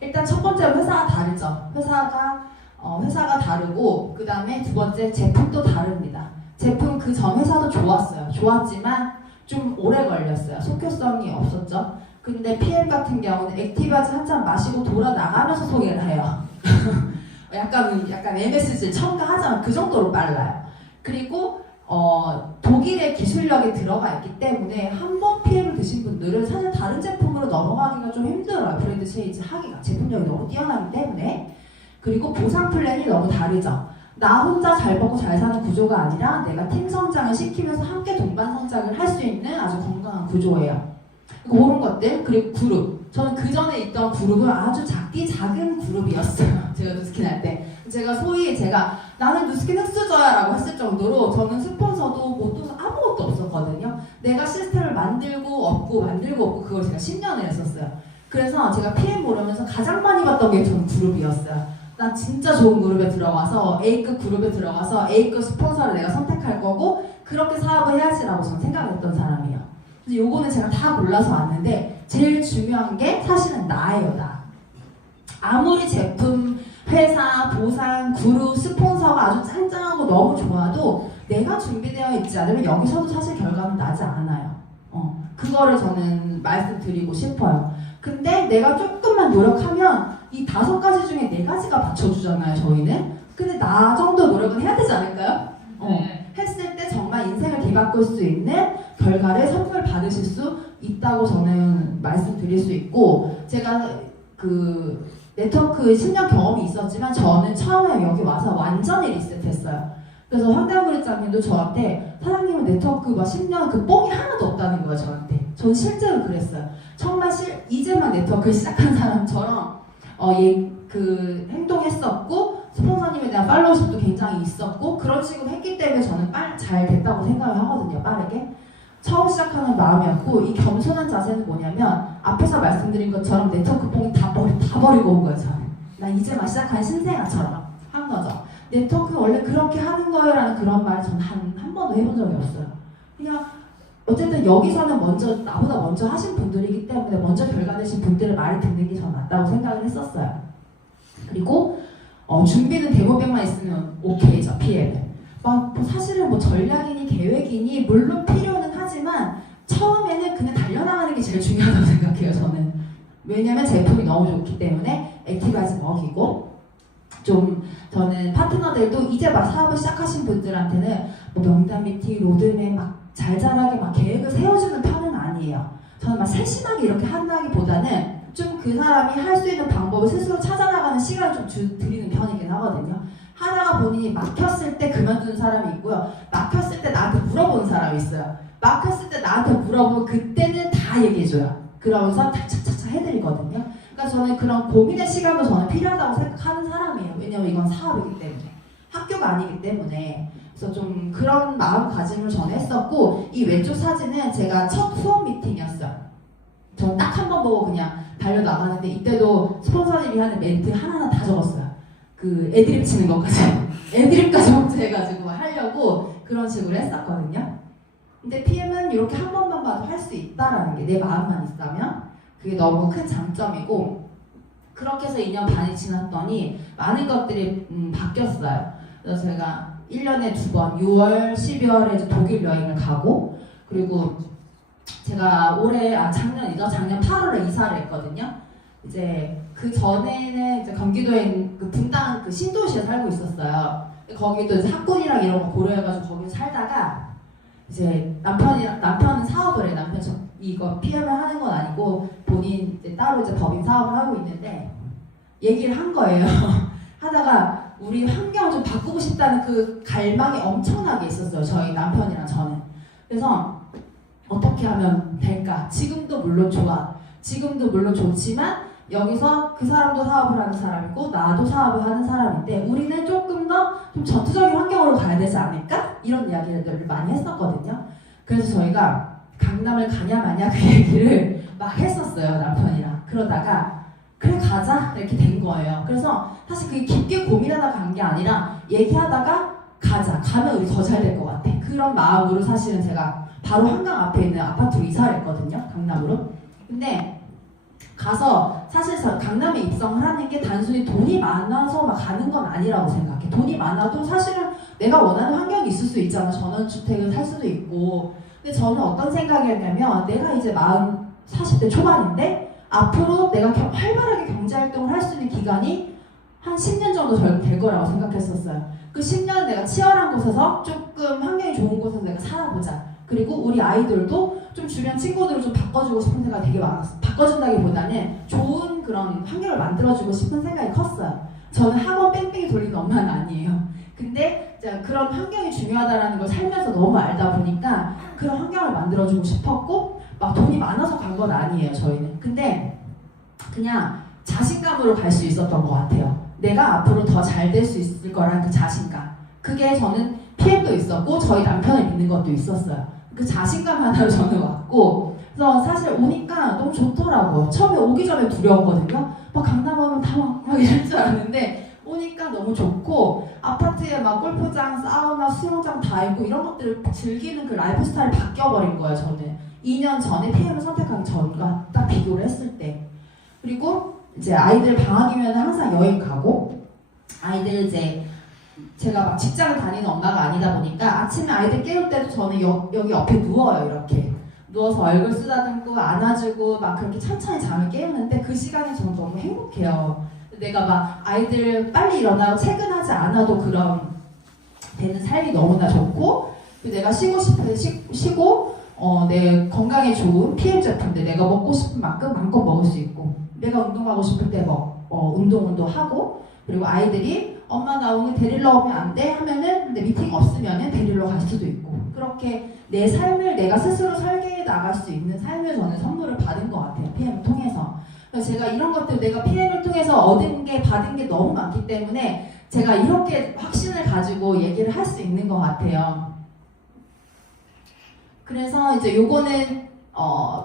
일단 첫 번째로 회사가 다르죠. 회사가 다르고 그 다음에 두 번째 제품도 다릅니다. 제품 그 전 회사도 좋았어요. 좋았지만 좀 오래 걸렸어요. 속효성이 없었죠. 근데 PM 같은 경우는 액티바즈 한 잔 마시고 돌아 나가면서 소개를 해요. 약간 MSG 첨가하자면 그 정도로 빨라요. 그리고 독일의 기술력이 들어가 있기 때문에 한 번 PM을 드신 분들은 사실 다른 제품으로 넘어가기가 좀 힘들어요. 브랜드 체인지 하기가 제품력이 너무 뛰어나기 때문에. 그리고 보상 플랜이 너무 다르죠. 나 혼자 잘 먹고 잘 사는 구조가 아니라 내가 팀 성장을 시키면서 함께 동반 성장을 할 수 있는 아주 건강한 구조예요. 그런 것들, 그리고 그룹. 저는 그 전에 있던 그룹은 아주 작은 그룹이었어요. 제가 누스킨 할 때. 소위 나는 누스킨 흑수저야 라고 했을 정도로 저는 스폰서도 못 아무것도 없었거든요. 내가 시스템을 만들고 없고 그걸 제가 10년을 했었어요. 그래서 제가 PM 모르면서 가장 많이 봤던 게 저는 그룹이었어요. 난 진짜 좋은 그룹에 들어가서 A급 그룹에 들어가서 A급 스폰서를 내가 선택할 거고 그렇게 사업을 해야지라고 저는 생각했던 사람이에요. 그래서 요거는 제가 다 골라서 왔는데 제일 중요한 게 사실은 나예요. 나. 아무리 제품, 회사, 보상, 그룹, 스폰서가 아주 짱짱하고 너무 좋아도 내가 준비되어 있지 않으면 여기서도 사실 결과는 나지 않아요. 그거를 저는 말씀드리고 싶어요. 근데 내가 조금만 노력하면 이 5가지 중에 4가지가 받쳐주잖아요, 저희는. 근데 나 정도 노력은 해야 되지 않을까요? 했을 때 정말 인생을 뒤바꿀 수 있는 결과를 선물 받으실 수 있다고 저는 말씀드릴 수 있고, 제가 그 네트워크 10년 경험이 있었지만 저는 처음에 여기 와서 완전히 리셋했어요. 그래서 황당구리장님도 저한테 사장님은 네트워크 막 10년 그 뽕이 하나도 없다는 거예요, 저한테. 전 실제로 그랬어요. 정말 이제만 네트워크를 시작한 사람처럼 행동했었고 스폰서님에 대한 팔로우십도 굉장히 있었고 그런 식으로 했기 때문에 저는 잘 됐다고 생각을 하거든요. 빠르게. 처음 시작하는 마음이었고 이 겸손한 자세는 뭐냐면 앞에서 말씀드린 것처럼 네트워크 뽕이 다 버리고 온 거예요. 저는. 나 이제만 시작한 신생아처럼 한 거죠. 네트워크 원래 그렇게 하는 거예요 라는 그런 말을 저는 한 번도 해본 적이 없어요. 그냥 어쨌든 여기서는 나보다 먼저 하신 분들이기 때문에 먼저 결과 내신 분들의 말을 듣는 게 저는 맞다고 생각을 했었어요. 그리고 준비는 데모백만 있으면 오케이죠, PM은. 사실은 전략이니 계획이니 물론 필요는 하지만 처음에는 그냥 달려나가는 게 제일 중요하다고 생각해요, 저는. 왜냐면 제품이 너무 좋기 때문에 액티바이즈 먹이고 저는 파트너들도 이제 막 사업을 시작하신 분들한테는 명단 미팅, 로드맵 자잘하게 계획을 세워주는 편은 아니에요. 저는 세심하게 이렇게 한다기보다는 좀 그 사람이 할 수 있는 방법을 스스로 찾아나가는 시간을 좀 드리는 편이긴 하거든요. 하다가 본인이 막혔을 때 그만두는 사람이 있고요. 막혔을 때 나한테 물어보는 사람이 있어요. 막혔을 때 나한테 물어보면 그때는 다 얘기해줘요. 그러면서 차차차차 해드리거든요. 그러니까 저는 그런 고민의 시간도 저는 필요하다고 생각하는 사람이에요. 왜냐면 이건 사업이기 때문에. 학교가 아니기 때문에. 그래서 좀 그런 마음가짐을 저는 했었고, 이 왼쪽 사진은 제가 첫 후원 미팅이었어요. 저는 딱 한 번 보고 그냥 달려나가는데, 이때도 스폰서님이 하는 멘트 하나하나 다 적었어요. 그 애드립 치는 것까지. 애드립까지 복제해가지고 하려고 그런 식으로 했었거든요. 근데 PM은 이렇게 한 번만 봐도 할 수 있다라는 게 내 마음만 있다면 그게 너무 큰 장점이고, 그렇게 해서 2년 반이 지났더니 많은 것들이 바뀌었어요. 그래서 제가 1년에 2번 6월, 12월에 독일 여행을 가고, 그리고 제가 작년 8월에 이사를 했거든요. 이제 그 전에는 이제 경기도에 있는 그 분당 그 신도시에 살고 있었어요. 거기도 이제 학군이랑 이런 거 고려해가지고 거기 살다가 이제 남편은 사업을 해. 남편 이거 PM을 하는 건 아니고 본인 이제 따로 이제 법인 사업을 하고 있는데 얘기를 한 거예요. 하다가 우리 환경을 좀 바꾸고 싶다는 그 갈망이 엄청나게 있었어요. 저희 남편이랑 저는. 그래서 어떻게 하면 될까? 지금도 물론 좋아. 지금도 물론 좋지만 여기서 그 사람도 사업을 하는 사람이고 나도 사업을 하는 사람인데 우리는 조금 더 좀 전투적인 환경으로 가야 되지 않을까? 이런 이야기를 많이 했었거든요. 그래서 저희가 강남을 가냐 마냐 그 얘기를 막 했었어요, 남편이랑. 그러다가 그래 가자 이렇게 된 거예요. 그래서 사실 그게 깊게 고민하다 간 게 아니라 얘기하다가 가면 우리 더 잘 될 것 같아. 그런 마음으로 사실은 제가 바로 한강 앞에 있는 아파트로 이사를 했거든요, 강남으로. 근데 가서 사실 강남에 입성을 하는 게 단순히 돈이 많아서 막 가는 건 아니라고 생각해. 돈이 많아도 사실은 내가 원하는 환경이 있을 수 있잖아. 전원주택을 살 수도 있고. 근데 저는 어떤 생각이었냐면 내가 이제 40대 초반인데 앞으로 내가 활발하게 경제활동을 할 수 있는 기간이 한 10년 정도 될 거라고 생각했었어요. 그 10년 내가 치열한 곳에서 조금 환경이 좋은 곳에서 내가 살아보자. 그리고 우리 아이들도 좀 주변 친구들을 좀 바꿔주고 싶은 생각이 되게 많았어요. 바꿔준다기보다는 좋은 그런 환경을 만들어주고 싶은 생각이 컸어요. 저는 학원 뺑뺑이 돌리는 엄마는 아니에요. 근데 그런 환경이 중요하다는 걸 살면서 너무 알다 보니까 그런 환경을 만들어주고 싶었고 막 돈이 많아서 간 건 아니에요, 저희는. 근데 그냥 자신감으로 갈 수 있었던 것 같아요. 내가 앞으로 더 잘 될 수 있을 거라는 그 자신감. 그게 저는 PM도 있었고 저희 남편을 믿는 것도 있었어요. 그 자신감 하나로 저는 왔고, 그래서 사실 오니까 너무 좋더라고요. 처음에 오기 전에 두려웠거든요. 막 강남 오면 다 막 이럴 줄 알았는데 오니까 너무 좋고, 아파트에 막 골프장, 사우나, 수영장 다 있고 이런 것들을 즐기는 그 라이프 스타일이 바뀌어버린 거예요, 저는. 2년 전에 PM을 선택하기 전과 딱 비교를 했을 때. 그리고 이제 아이들 방학이면 항상 여행 가고, 아이들 이제 제가 막 직장을 다니는 엄마가 아니다 보니까 아침에 아이들 깨울 때도 저는 여기 옆에 누워요. 이렇게 누워서 얼굴 쓰다듬고 안아주고 막 그렇게 천천히 잠을 깨우는데 그 시간이 저는 너무 행복해요. 내가 막 아이들 빨리 일어나고 퇴근하지 않아도 그런 되는 삶이 너무나 좋고, 내가 쉬고 싶을 때 쉬고 내 건강에 좋은 PM 제품들 내가 먹고 싶은 만큼 마음껏 먹을 수 있고, 내가 운동하고 싶을 때 운동도 하고, 그리고 아이들이 엄마 나 오늘 데리러 오면 안 돼? 하면은 근데 미팅 없으면은 데리러 갈 수도 있고, 그렇게 내 삶을 내가 스스로 설계해 나갈 수 있는 삶을 저는 선물을 받은 것 같아요, PM을 통해서. 그래서 제가 이런 것들 내가 PM을 통해서 받은 게 너무 많기 때문에 제가 이렇게 확신을 가지고 얘기를 할 수 있는 것 같아요. 그래서 이제 요거는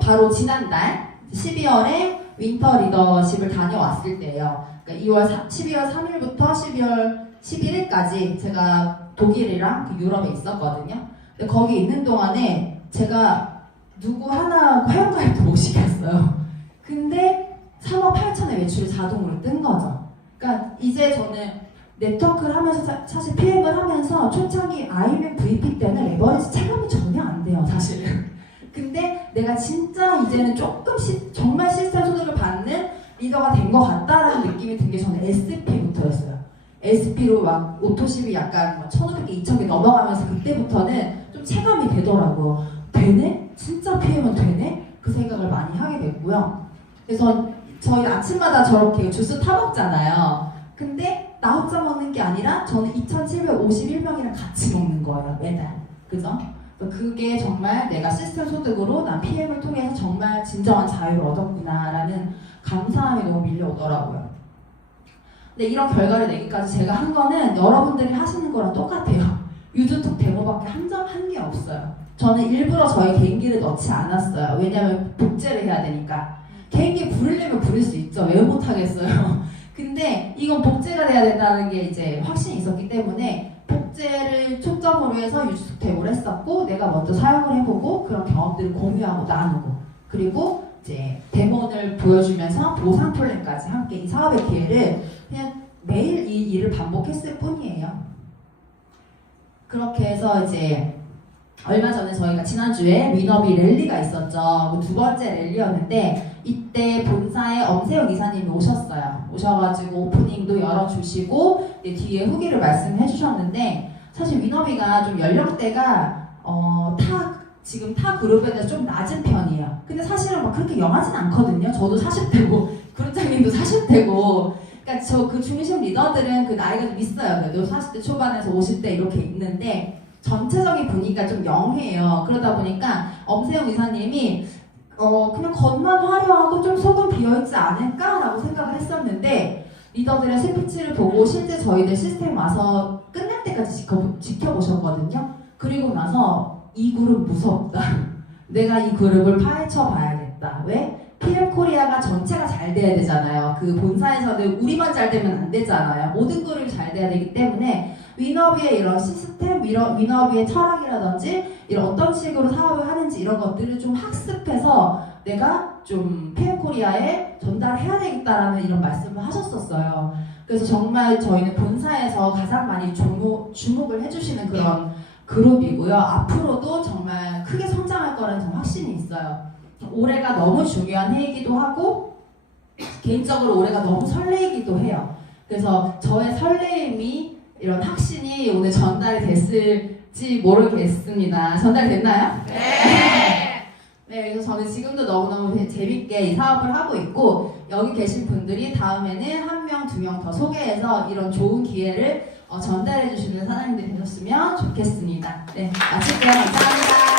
바로 지난달 12월에 윈터 리더십을 다녀왔을 때예요. 그러니까 12월 3일부터 12월 11일까지 제가 독일이랑 그 유럽에 있었거든요. 근데 거기 있는 동안에 제가 누구 하나 회원가입도 못 시켰어요. 근데 3억 8천의 매출이 자동으로 뜬 거죠. 그러니까 이제 저는 네트워크를 하면서 사실 PM을 하면서 초창기 IMF VP 때는 레버리지 체감이 전혀 안 돼요, 사실은. 근데 내가 진짜 이제는 조금씩 정말 시스템 소득을 받는 리더가 된 것 같다라는 느낌이 든 게 저는 SP부터였어요. SP로 막 오토십이 약간 1,500개, 2,000개 넘어가면서 그때부터는 좀 체감이 되더라고요. 되네? 진짜 PM은 되네? 그 생각을 많이 하게 됐고요. 그래서 저희 아침마다 저렇게 주스 타 먹잖아요. 근데 나 혼자 먹는 게 아니라 저는 2,751명이랑 같이 먹는 거예요, 매달. 그죠? 그게 정말 내가 시스템 소득으로 난 PM을 통해서 정말 진정한 자유를 얻었구나라는 감사함이 너무 밀려오더라고요. 근데 이런 결과를 내기까지 제가 한 거는 여러분들이 하시는 거랑 똑같아요. 유주톡 데모밖에 한 게 없어요. 저는 일부러 저희 개인기를 넣지 않았어요. 왜냐면 복제를 해야 되니까. 개인기 부르려면 부를 수 있죠. 왜 못하겠어요. 근데 이건 복제가 돼야 된다는 게 이제 확신이 있었기 때문에 복제를 초점으로 해서 유주톡 데모를 했었고, 내가 먼저 사용을 해보고 그런 경험들을 공유하고 나누고, 그리고 이제 데모를 보여주면서 보상 플랜까지 함께 이 사업의 기회를 그냥 매일 이 일을 반복했을 뿐이에요. 그렇게 해서 이제 얼마 전에 저희가 지난주에 위너비 랠리가 있었죠. 두 번째 랠리였는데 이때 본사에 엄세영 이사님이 오셨어요. 오셔가지고 오프닝도 열어주시고 뒤에 후기를 말씀해 주셨는데, 사실 위너비가 좀 연령대가 지금 타 그룹에는 좀 낮은 편이에요. 근데 사실은 막 그렇게 영하진 않거든요. 저도 40대고 그룹장님도 40대고, 그러니까 저 그 중심 리더들은 그 나이가 좀 있어요. 그래도 40대 초반에서 50대 이렇게 있는데 전체적인 분위기가 좀 영해요. 그러다 보니까 엄세영 이사님이 그냥 겉만 화려하고 좀 속은 비어있지 않을까라고 생각을 했었는데, 리더들의 스피치를 보고 실제 저희들 시스템 와서 끝날 때까지 지켜보셨거든요. 그리고 나서 이 그룹 무섭다. 내가 이 그룹을 파헤쳐 봐야겠다. 왜? PM 코리아가 전체가 잘 돼야 되잖아요. 그 본사에서는 우리만 잘 되면 안 되잖아요. 모든 그룹이 잘 돼야 되기 때문에 위너비의 이런 시스템, 위너비의 철학이라든지 이런 어떤 식으로 사업을 하는지 이런 것들을 좀 학습해서 내가 좀 PM 코리아에 전달해야 되겠다라는 이런 말씀을 하셨었어요. 그래서 정말 저희는 본사에서 가장 많이 주목을 해주시는 그런 그룹이고요. 앞으로도 정말 크게 성장할 거라는 전 확신이 있어요. 올해가 너무 중요한 해이기도 하고 개인적으로 올해가 너무 설레이기도 해요. 그래서 저의 설레임이 이런 확신이 오늘 전달이 됐을지 모르겠습니다. 전달됐나요? 네! 네, 그래서 저는 지금도 너무너무 재밌게 이 사업을 하고 있고, 여기 계신 분들이 다음에는 한 명, 두 명 더 소개해서 이런 좋은 기회를 전달해 주시는 사장님들이 되셨으면 좋겠습니다. 네, 마칠게요. 감사합니다.